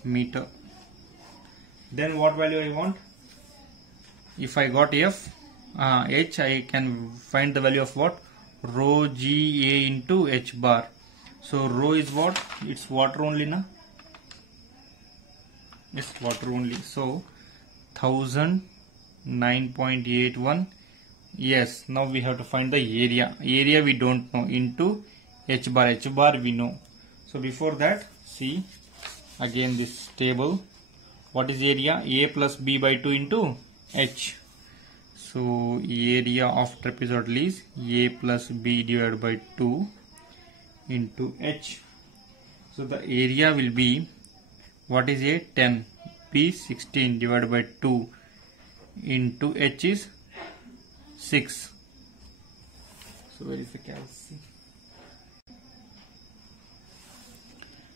meter. Then what value I want? If I got h, I can find the value of what? Rho GA into h bar. So rho is what? It's water only, na? It's water only. So 1009.81. Yes, now we have to find the area. Area we don't know, into h bar. H bar we know. So before that, see again this table. What is area? A plus B by 2 into h. So area of trapezoidal is A plus B divided by 2 into h. So the area will be, what is A? 10, B 16 divided by 2 into h is 6. So where is the calculation?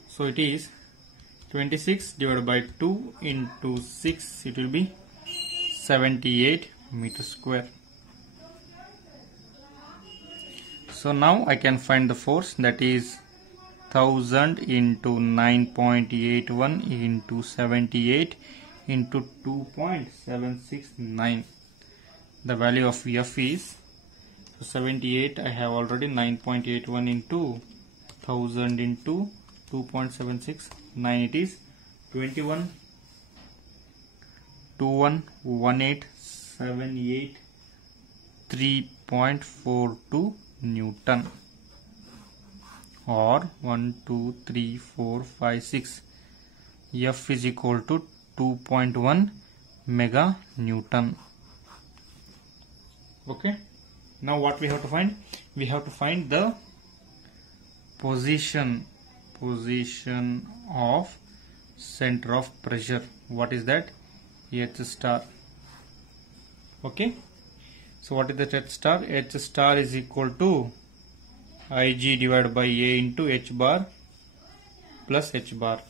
So it is 26 divided by 2 into 6, it will be 78 meter square. So now I can find the force, that is 1000 into 9.81 into 78 into 2.769. The value of F is, so 78 I have already, 9.81 into 1000 into 2.769, it is 21,1878.3.42 Newton, or 1 2 3 4 5 6. F is equal to 2.1 mega Newton. Okay, now what we have to find? We have to find the position of center of pressure. What is that? H star. Okay, so what is the H star? H star is equal to Ig divided by A into h bar plus h bar.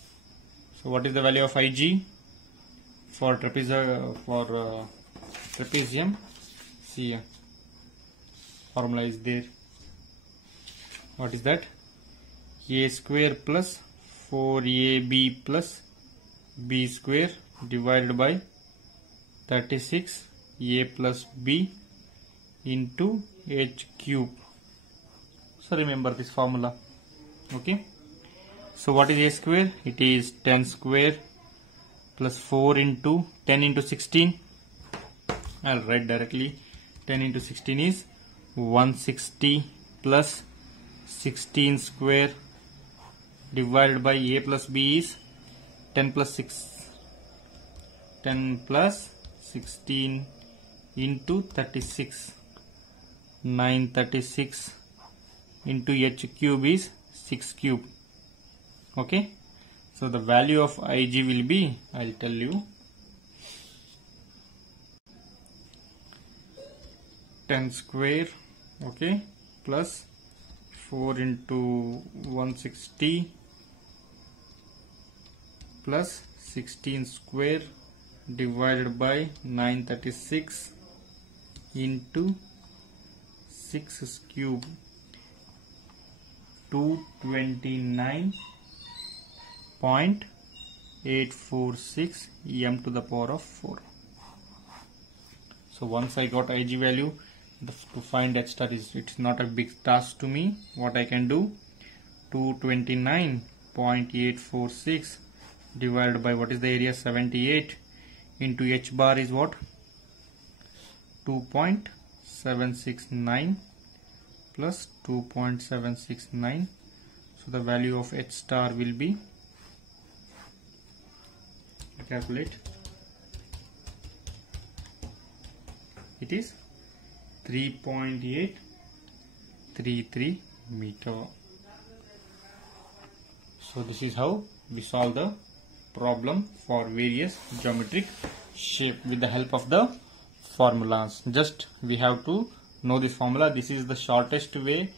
So what is the value of Ig for trapezium? See, formula is there. What is that? A square plus 4ab plus b square divided by 36 a plus b into h cube. So remember this formula. Okay, so what is a square? It is 10 square plus 4 into 10 into 16. I'll write directly. 10 into 16 is 160 plus 16 square divided by a plus b is 10 plus 16 into 36, 936 into h cube is 6 cube. Okay, so the value of Ig will be, I'll tell you, 10 square, okay, plus 4 into 160 plus 16 square divided by 936 into 6 cube, 229.846 m to the power of 4. So once I got Ig value, to find H star it's not a big task to me. What I can do, 229.846 divided by what is the area, 78, into h bar is what, 2.769 plus 2.769. So the value of h star will be, calculate, it is 3.833 meter. So this is how we solve the problem for various geometric shape with the help of the formulas. Just we have to know this formula. This is the shortest way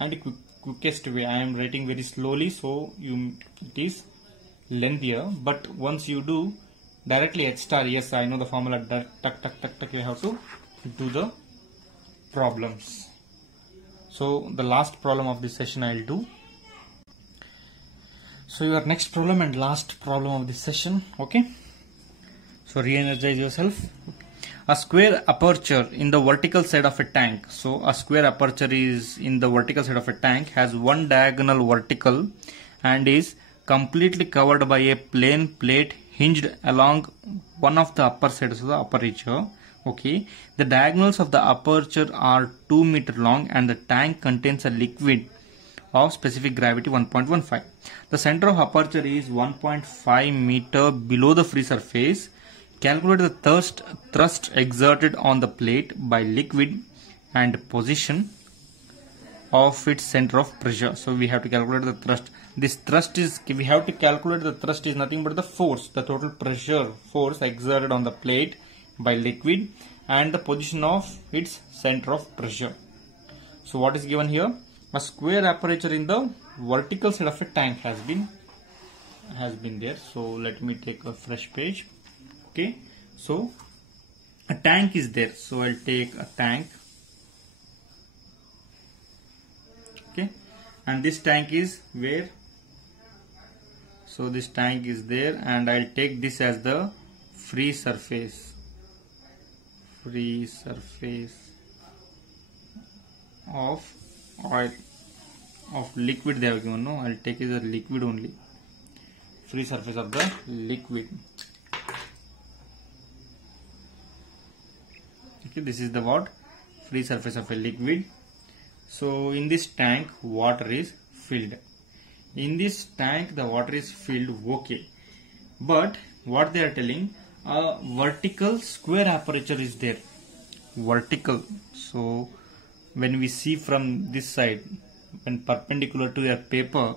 and quickest way. I am writing very slowly, so it is lengthier, but once you do directly h star, yes, I know the formula, tuck tuck tuck tuck, you have to do the problems. So the last problem of this session I will do. So your next problem and last problem of this session, okay? So re-energize yourself. A square aperture in the vertical side of a tank. So a square aperture is in the vertical side of a tank, has one diagonal vertical and is completely covered by a plain plate hinged along one of the upper sides of the aperture. Okay, the diagonals of the aperture are 2 meter long and the tank contains a liquid of specific gravity 1.15. The center of aperture is 1.5 meter below the free surface. Calculate the thrust exerted on the plate by liquid and position of its center of pressure. So we have to calculate the thrust. This thrust is, we have to calculate the thrust is nothing but the force, the total pressure force exerted on the plate by liquid and the position of its center of pressure. So what is given here? A square aperture in the vertical side of a tank has been there. So let me take a fresh page. Okay, so a tank is there. So I'll take a tank. Okay, and this tank is where? So this tank is there, and I'll take this as the free surface. Free surface of oil, of liquid they have given. No, I'll take it as liquid only. Free surface of the liquid. Okay, this is the what? Free surface of a liquid. So in this tank water is filled. In this tank the water is filled, okay. But what they are telling, a vertical square aperture is there. Vertical. So when we see from this side, when perpendicular to a paper,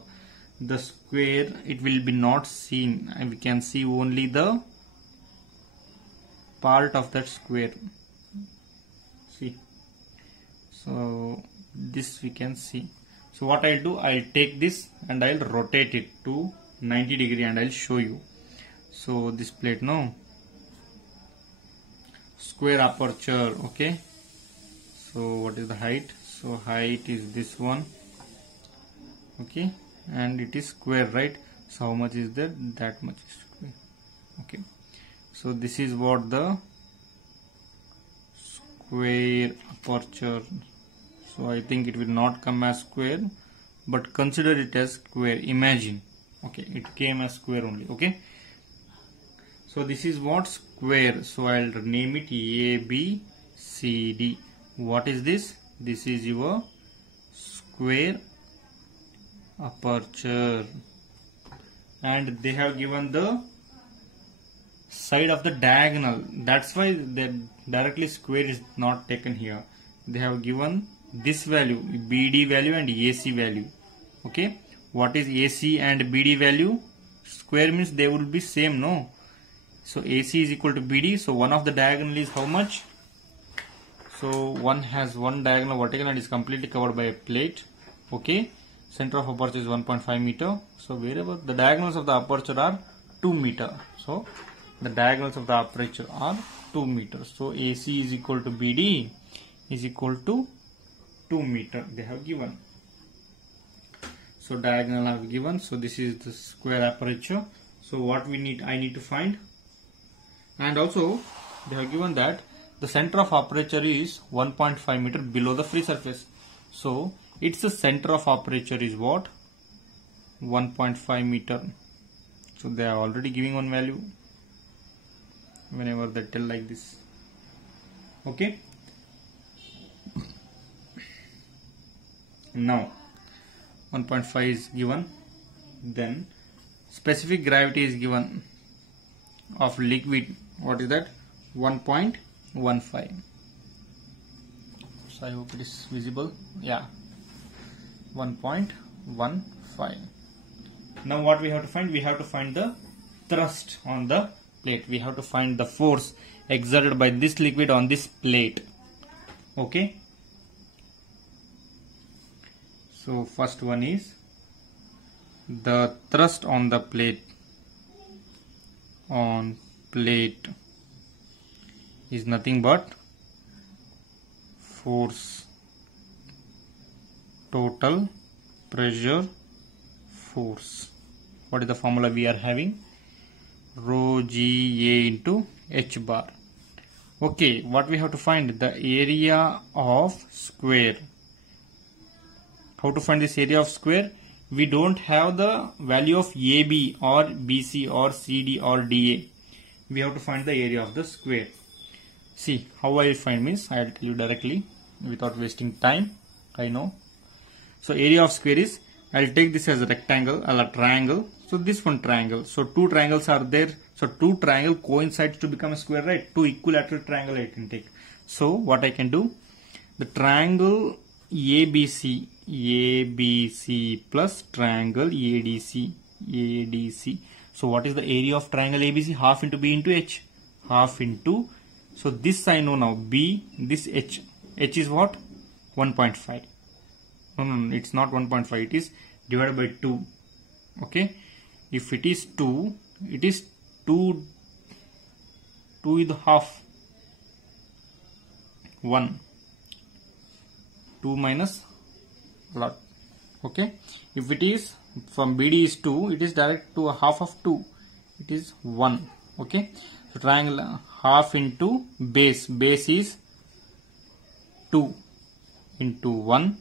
the square, it will be not seen, and we can see only the part of that square. See, so this we can see. So what I'll do, I'll take this and I'll rotate it to 90 degree and I'll show you. So this plate, no, square aperture, okay. So what is the height? So height is this one, okay, and it is square, right? So how much is that? That much is square. Okay, so this is what the square aperture. So I think it will not come as square, but consider it as square. Imagine, okay, it came as square only. Okay, so this is what? Square. So I'll name it A, B, C, D. What is this? This is your square aperture, and they have given the side of the diagonal. That's why the directly square is not taken here. They have given this value, BD value and AC value. Okay, what is AC and BD value? Square means they will be same, no? So AC is equal to BD. So one of the diagonal is how much? So one has one diagonal vertical and is completely covered by a plate. Okay, center of aperture is 1.5 meter. So wherever the diagonals of the aperture are 2 meter. So the diagonals of the aperture are 2 meters. So AC is equal to BD is equal to 2 meter. They have given. So diagonal have given. So this is the square aperture. So what we need, I need to find. And also they have given that the center of aperture is 1.5 meter below the free surface. So its the center of aperture is what? 1.5 meter. So they are already giving one value whenever they tell like this. Okay. Now 1.5 is given, then specific gravity is given of liquid. What is that? 1.15. So I hope it is visible. Yeah, 1.15. Now what we have to find? We have to find the thrust on the plate. We have to find the force exerted by this liquid on this plate. Okay. So first one is the thrust on the plate. On plate is nothing but force, total pressure force. What is the formula we are having? Rho G A into H bar. Okay, what we have to find? The area of square. How to find this area of square? We don't have the value of AB or BC or CD or DA. We have to find the area of the square. See, how I will find means I will tell you directly without wasting time. I know. So area of square is, I will take this as a rectangle or a triangle. So this one triangle. So two triangles are there. So two triangle coincides to become a square, right? Two equilateral triangle I can take. So what I can do? The triangle ABC plus triangle ADC. So what is the area of triangle ABC? Half into B into H. Half into, so this I know now, B, this H. H is what? 1.5. No, it's not 1.5. It is divided by 2. Okay. If it is 2, it is 2 is the half. 1. 2 minus lot. Okay. If it is from BD is 2, it is direct to a half of 2. It is 1. Okay. So triangle half into base. Base is 2 into 1.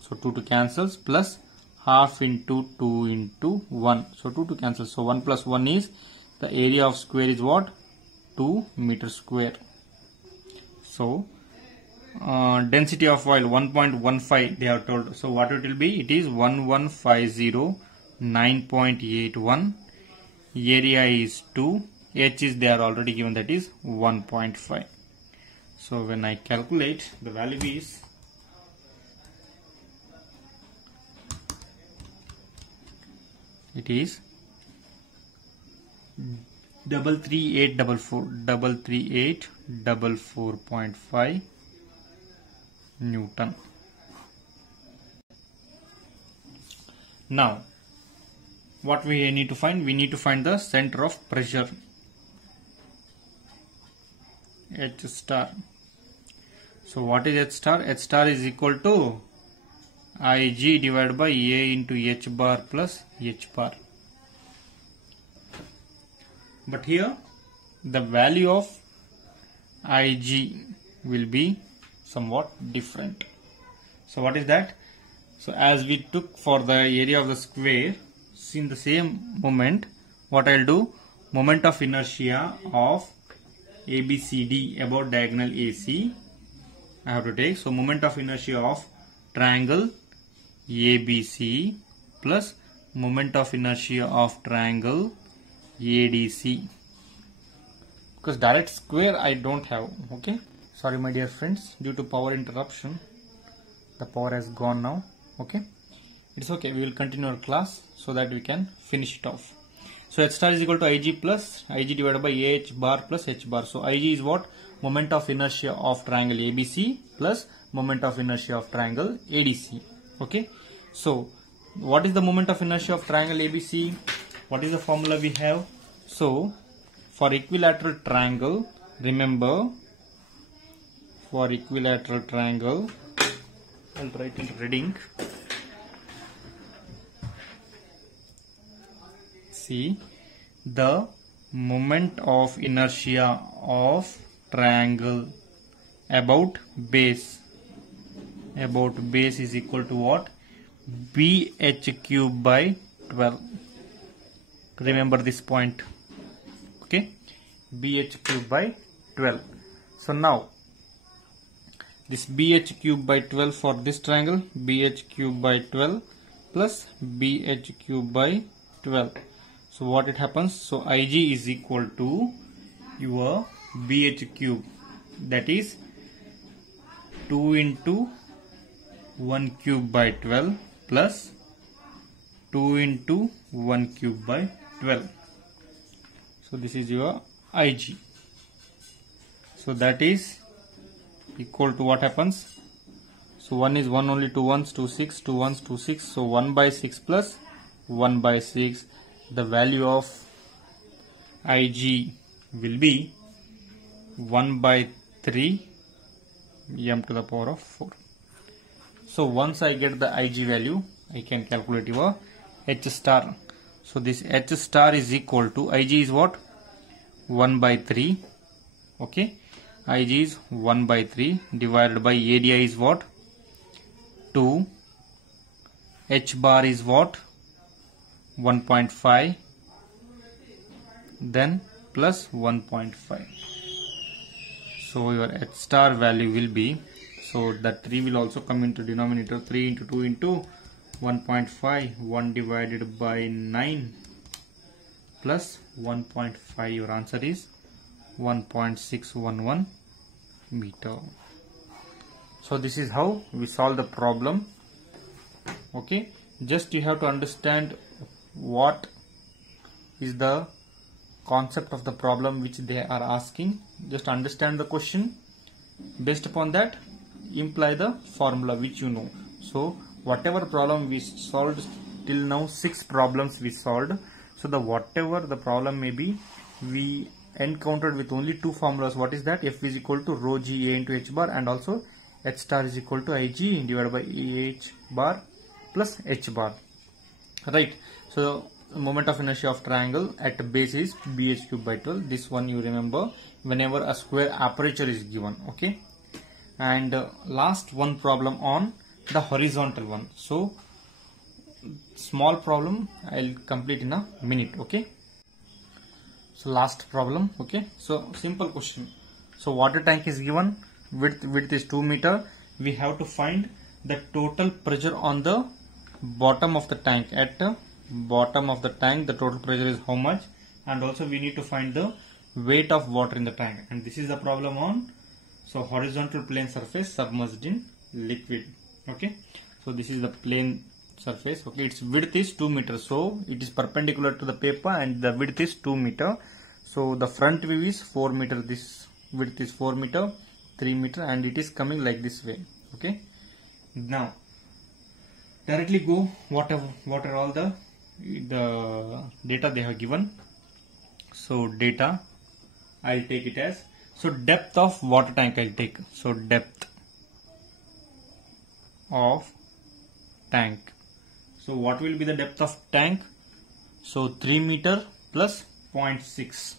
So 2 to cancels, plus half into 2 into 1. So 2 to cancel. So 1 plus 1 is, the area of square is what? 2 meter square. So density of oil 1.15 they have told. So what it will be? It is 1150.9.81. Area is 2. H is they are already given, that is 1.5. So when I calculate, the value is it is 33844.5 Newton. Now what we need to find? We need to find the center of pressure, H star. So what is H star? H star is equal to Ig divided by A into H bar plus H bar. But here the value of Ig will be somewhat different. So what is that? So as we took for the area of the square, in the same moment, what I'll do? Moment of inertia of ABCD about diagonal AC I have to take. So moment of inertia of triangle ABC plus moment of inertia of triangle ADC. Because direct square I don't have. Okay. Sorry my dear friends, due to power interruption, the power has gone now. Okay. It's okay. We will continue our class so that we can finish it off. So H star is equal to Ig plus Ig divided by AH bar plus H bar. So Ig is what? Moment of inertia of triangle ABC plus moment of inertia of triangle ADC. Okay. So what is the moment of inertia of triangle ABC? What is the formula we have? So for equilateral triangle, remember, for equilateral triangle, I'll write in red ink. See, the moment of inertia of triangle about base is equal to what? BH cube by 12. Remember this point. Okay, BH cube by 12. So now this BH cube by 12 for this triangle, BH cube by 12 plus BH cube by 12. So what it happens? So IG is equal to your BH cube, that is 2 into 1 cube by 12 plus 2 into 1 cube by 12. So this is your IG. So that is equal to what happens? So 1 is 1 only, 2 ones, 2 6, 2 ones, 2 6. So 1 by 6 plus 1 by 6. The value of IG will be 1 by 3 m to the power of 4. So once I get the IG value, I can calculate your H star. So this H star is equal to, IG is what? 1 by 3. Okay. IG is 1 by 3 divided by area is what? 2. H bar is what? 1.5. Then plus 1.5. So your H star value will be, so that 3 will also come into denominator. 3 into 2 into 1.5, 1 divided by 9 plus 1.5. Your answer is 1.611 meter. So this is how we solve the problem. Okay, just you have to understand what is the concept of the problem which they are asking. Just understand the question. Based upon that, imply the formula which you know. So whatever problem we solved till now, 6 problems we solved. So the whatever the problem may be, we encountered with only 2 formulas. What is that? F is equal to rho g A into H bar, and also H star is equal to IG divided by H bar plus H bar. Right. So moment of inertia of triangle at base is BH cube by 12. This one you remember whenever a square aperture is given. Okay. And last one problem on the horizontal one. So small problem I'll complete in a minute. Okay. So last problem. Okay. So simple question. So water tank is given, width is 2 meter. We have to find the total pressure on the bottom of the tank. At the bottom of the tank, the total pressure is how much, and also we need to find the weight of water in the tank. And this is the problem on, so horizontal plane surface submerged in liquid. Okay, so this is the plane surface. Okay, its width is 2 meters, so it is perpendicular to the paper, and the width is 2 meter. So the front view is 4 meter. This width is 4 meter, 3 meter, and it is coming like this way. Okay, now directly go what are all the data they have given. So data I'll take it as, so depth of water tank I'll take. So depth of tank. So what will be the depth of tank? So 3 meter plus 0.6.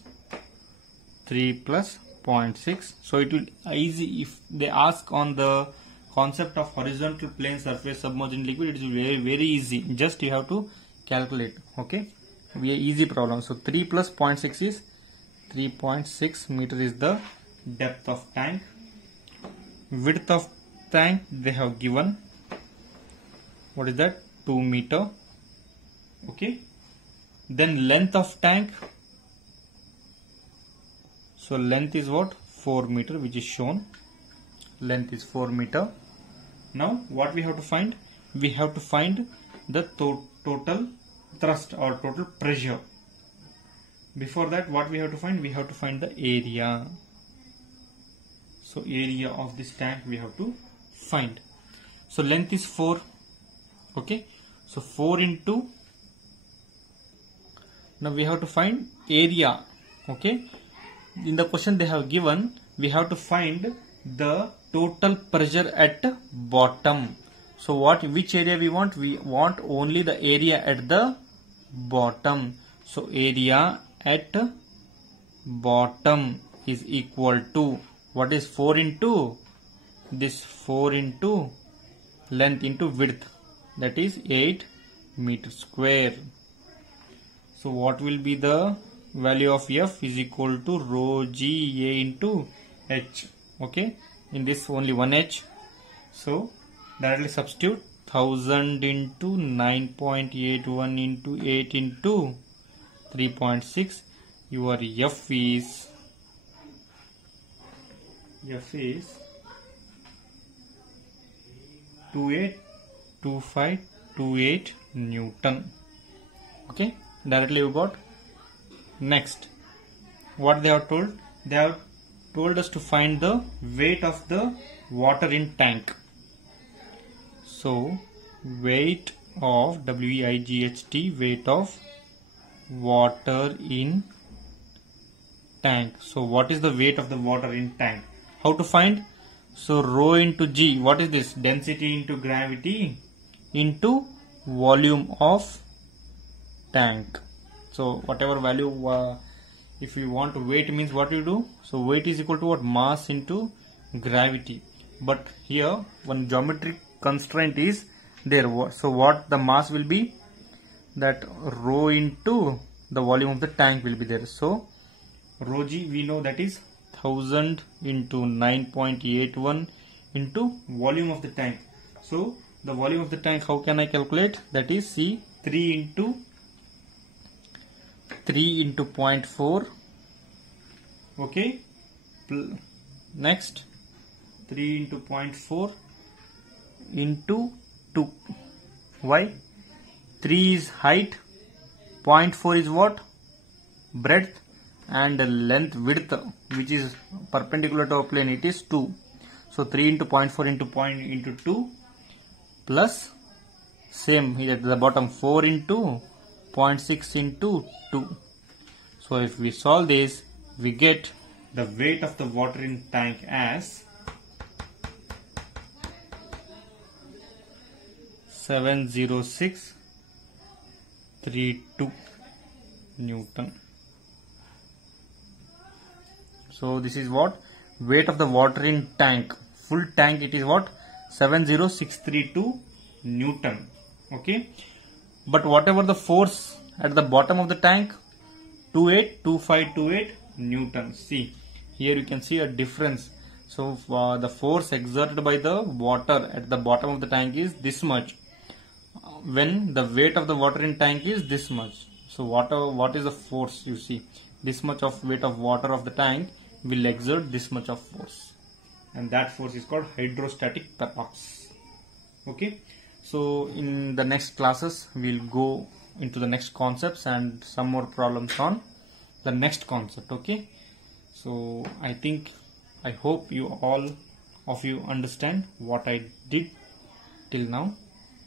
3 plus 0.6. So it will easy if they ask on the concept of horizontal plane surface submerged in liquid. It is very easy. Just you have to calculate. Okay, we are easy problem. So 3 plus 0.6 is 3.6 meter is the depth of tank. Width of tank they have given. What is that? 2 meter. Okay, then length of tank. So length is what? 4 meter, which is shown. Length is 4 meter. Now what we have to find? We have to find the total thrust or total pressure. Before that, what we have to find? We have to find the area. So area of this tank we have to find. So length is 4. Okay, so 4 into, now we have to find area. Okay, in the question they have given, we have to find the total pressure at bottom. So which area we want? We want only the area at the bottom. So area at bottom is equal to, what is 4 into this? 4 into length into width, that is 8 meter square. So what will be the value of F is equal to rho G A into H. Okay, in this only one H. So directly substitute 1000 into 9.81 into 8 into 3.6. Your F is 282528 Newton. Okay, directly you got. Next, what they have told? They have told us to find the weight of the water in tank. So weight of WEIGHT, weight of water in tank. So what is the weight of the water in tank? How to find? So rho into G, what is this? Density into gravity into volume of tank. So whatever value, if you want weight means what you do? So weight is equal to what? Mass into gravity. But here one geometric constraint is there. So what the mass will be? That rho into the volume of the tank will be there. So rho G we know that is 1000 into 9.81 into volume of the tank. So the volume of the tank, how can I calculate? That is, see, 3 into 0.4. Okay, next 3 into 0.4 into 2. Why? 3 is height, 0.4 is what? Breadth, and length, width, which is perpendicular to our plane, it is 2. So 3 into 0.4 into 2 plus same here at the bottom 4 into 0.6 into 2. So if we solve this, we get the weight of the water in tank as 70632 Newton. So this is what? Weight of the water in tank. Full tank it is what? 70632 Newton. Okay. But whatever the force at the bottom of the tank, 282528 Newton. See, here you can see a difference. So the force exerted by the water at the bottom of the tank is this much, when the weight of the water in tank is this much. So what is the force? You see, this much of weight of water of the tank will exert this much of force, and that force is called hydrostatic torque. Okay, so in the next classes we'll go into the next concepts and some more problems on the next concept. Okay, so I hope you all of you understand what I did till now.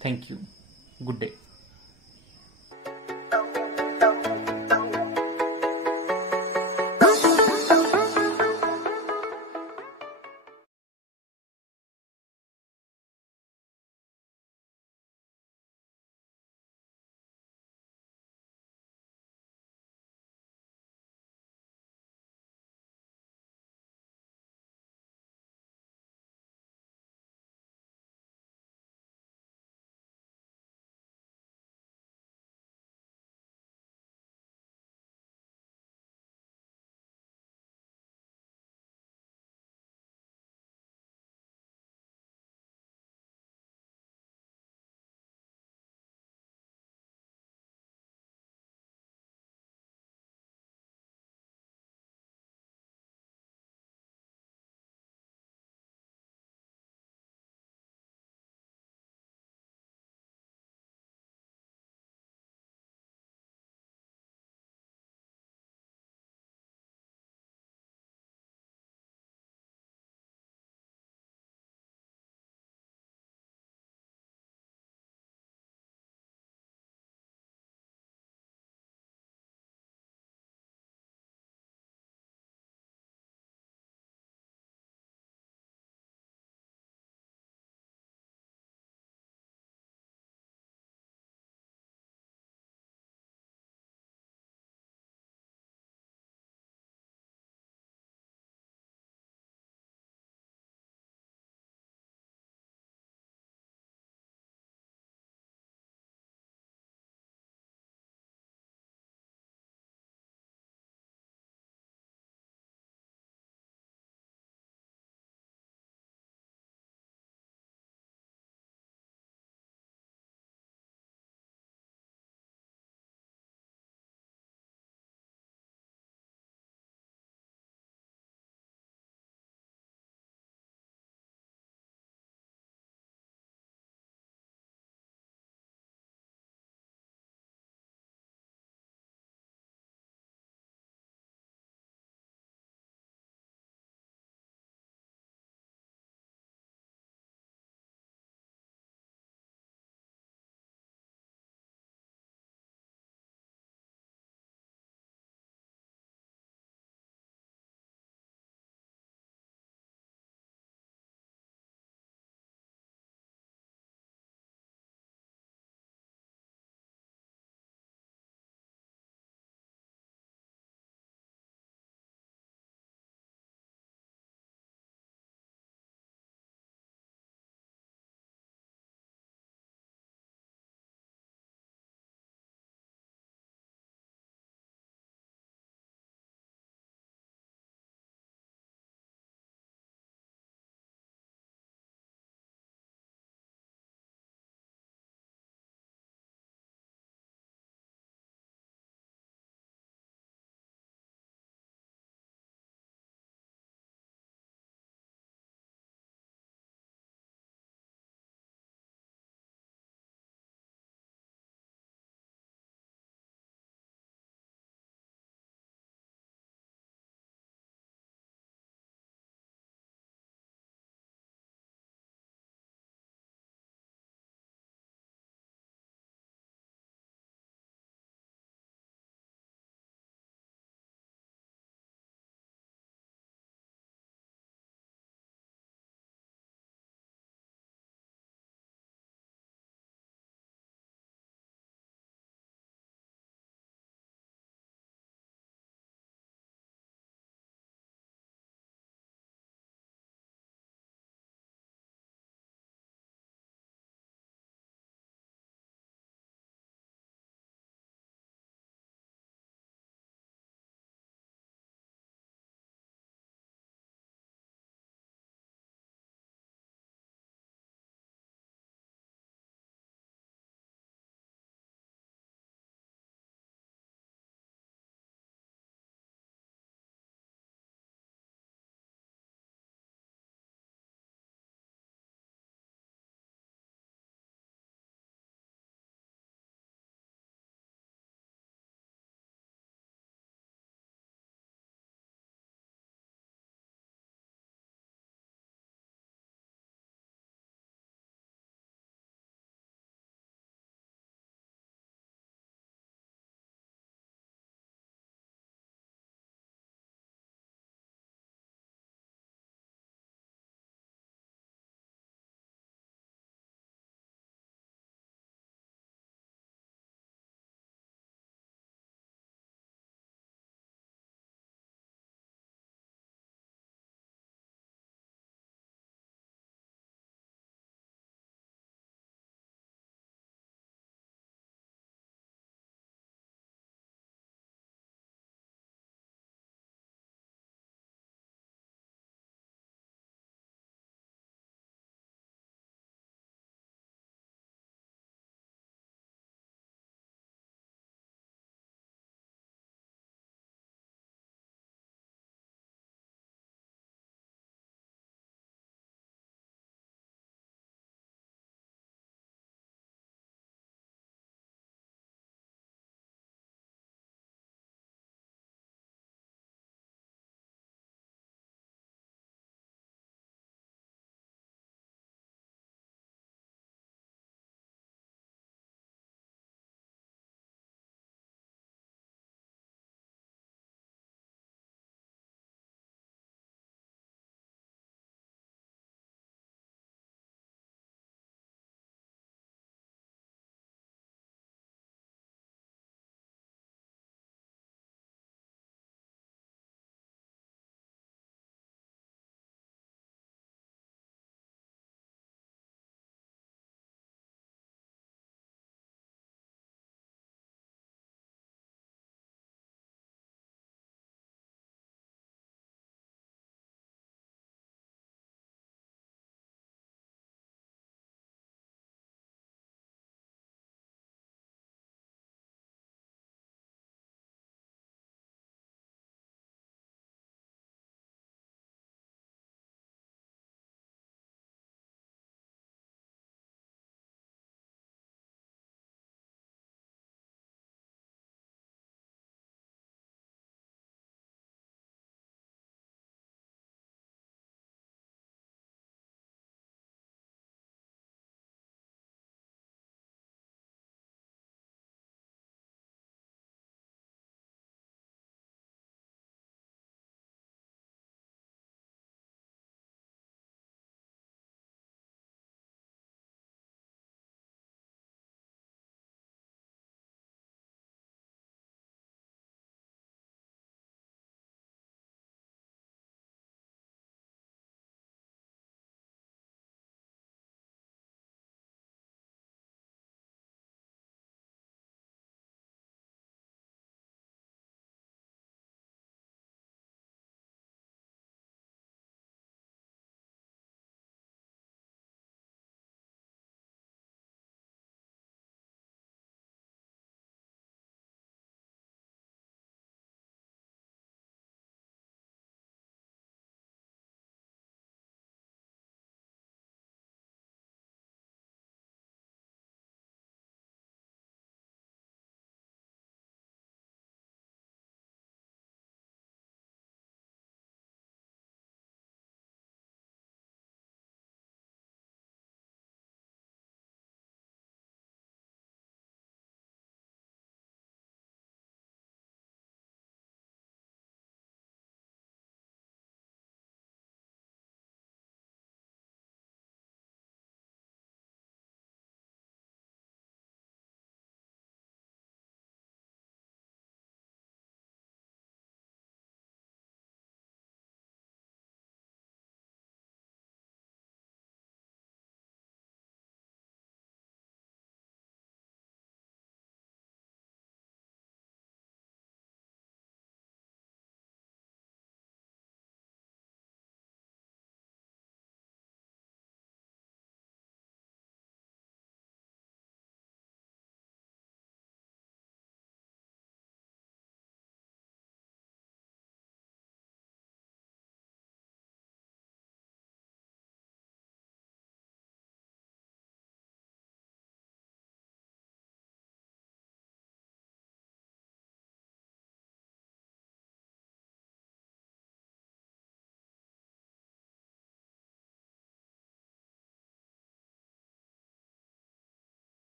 Thank you. Good day.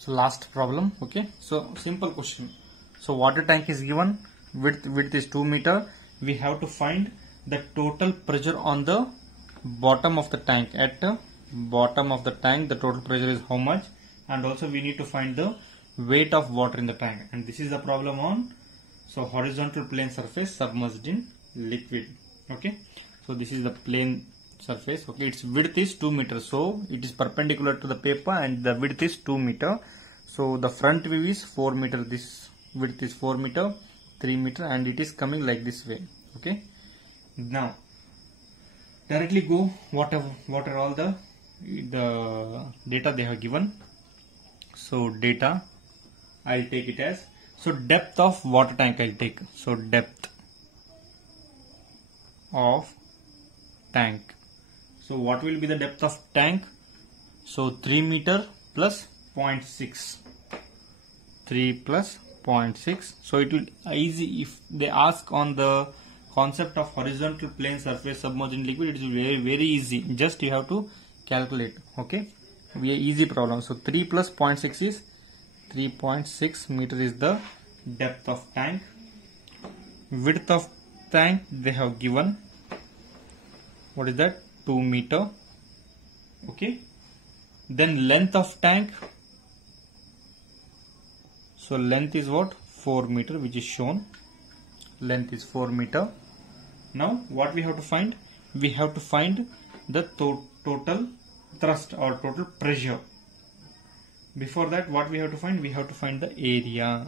So last problem. Okay, so simple question. So water tank is given, width is 2 meter. We have to find the total pressure on the bottom of the tank. At the bottom of the tank, the total pressure is how much, and also we need to find the weight of water in the tank. And this is the problem on horizontal plane surface submerged in liquid. Okay, so this is the plane surface. Okay, its width is 2 meters, so it is perpendicular to the paper and the width is 2 meter. So the front view is 4 meter, this width is 4 meter, 3 meter, and it is coming like this way. Okay, now directly go what are all the data they have given. So data, I'll take it as, so depth of water tank I'll take. So depth of tank. So what will be the depth of tank? So 3 meter plus 0.6. 3 plus 0.6. So it will easy if they ask on the concept of horizontal plane surface submerged in liquid. It is very easy. Just you have to calculate. Okay, we easy problem. So 3 plus 0.6 is 3.6 meter is the depth of tank. Width of tank they have given. What is that? 2 meter. Okay, then length of tank. So length is what? 4 meter, which is shown. Length is 4 meter. Now what we have to find? We have to find the total thrust or total pressure. Before that, what we have to find? We have to find the area.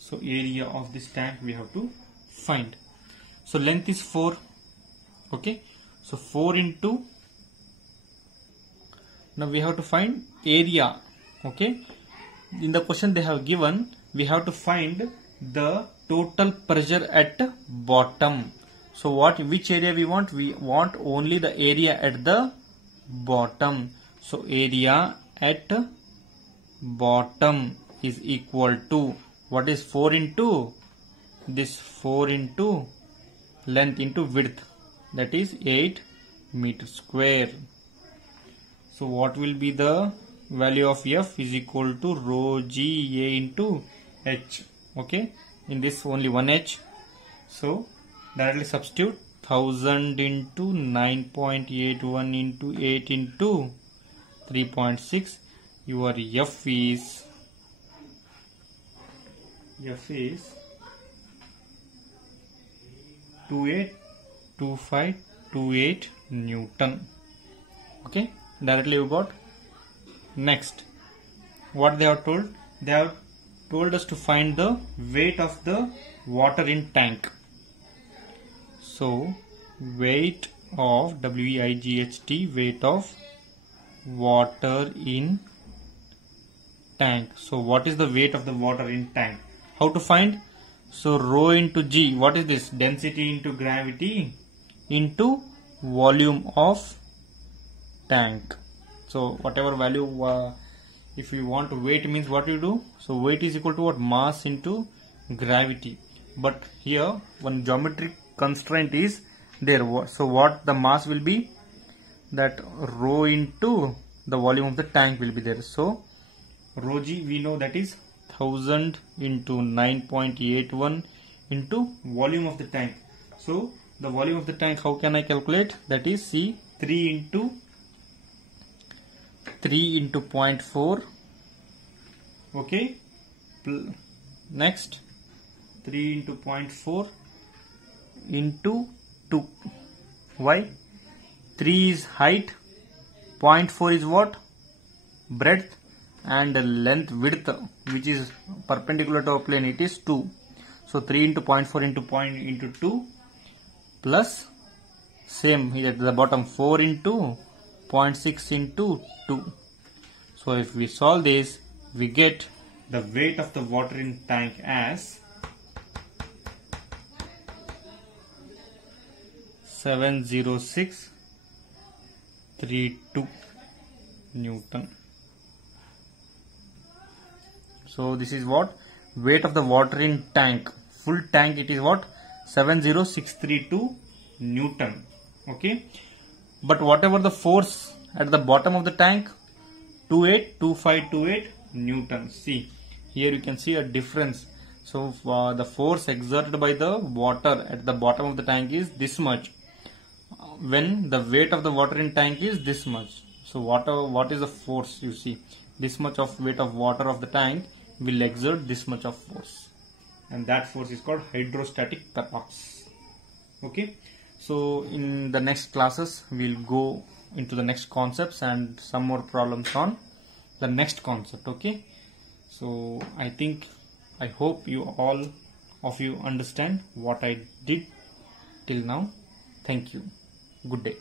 So area of this tank we have to find. So length is 4. Okay, so 4 into, now we have to find area. Okay, in the question they have given, we have to find the total pressure at bottom. So which area we want? We want only the area at the bottom. So area at bottom is equal to, what is 4 into this? 4 into length into width, that is 8 meter square. So what will be the value of F? Is equal to rho g A into H. Okay, in this only one H. So directly substitute 1000 into 9.81 into 8 into 3.6. Your F is 282528 Newton. Okay, directly you got. Next, what they have told? They have told us to find the weight of the water in tank. So weight of WEIGHT, weight of water in tank. So what is the weight of the water in tank? How to find? So rho into G, what is this? Density into gravity into volume of tank. So whatever value, if you want weight means what you do? So weight is equal to what? Mass into gravity. But here one geometric constraint is there. So what the mass will be? That rho into the volume of the tank will be there. So rho g we know that is 1000 into 9.81 into volume of the tank. So the volume of the tank, how can I calculate? That is, see, 3 into 0.4. Okay, next 3 into 0.4 into 2. Why? 3 is height, 0.4 is what? Breadth, and length, width, which is perpendicular to our plane, it is 2. So 3 into 0.4 into 2 plus same here at the bottom 4 into 0.6 into 2. So if we solve this, we get the weight of the water in tank as 70632 Newton. So this is what? Weight of the water in tank. Full tank it is what? 70632 Newton. Okay. But whatever the force at the bottom of the tank, 282528 newtons. See, here you can see a difference. So the force exerted by the water at the bottom of the tank is this much, when the weight of the water in tank is this much. So what is the force? You see, this much of weight of water of the tank will exert this much of force, and that force is called hydrostatic torque. Okay, so in the next classes we'll go into the next concepts and some more problems on the next concept. Okay, so I hope you all of you understand what I did till now. Thank you. Good day.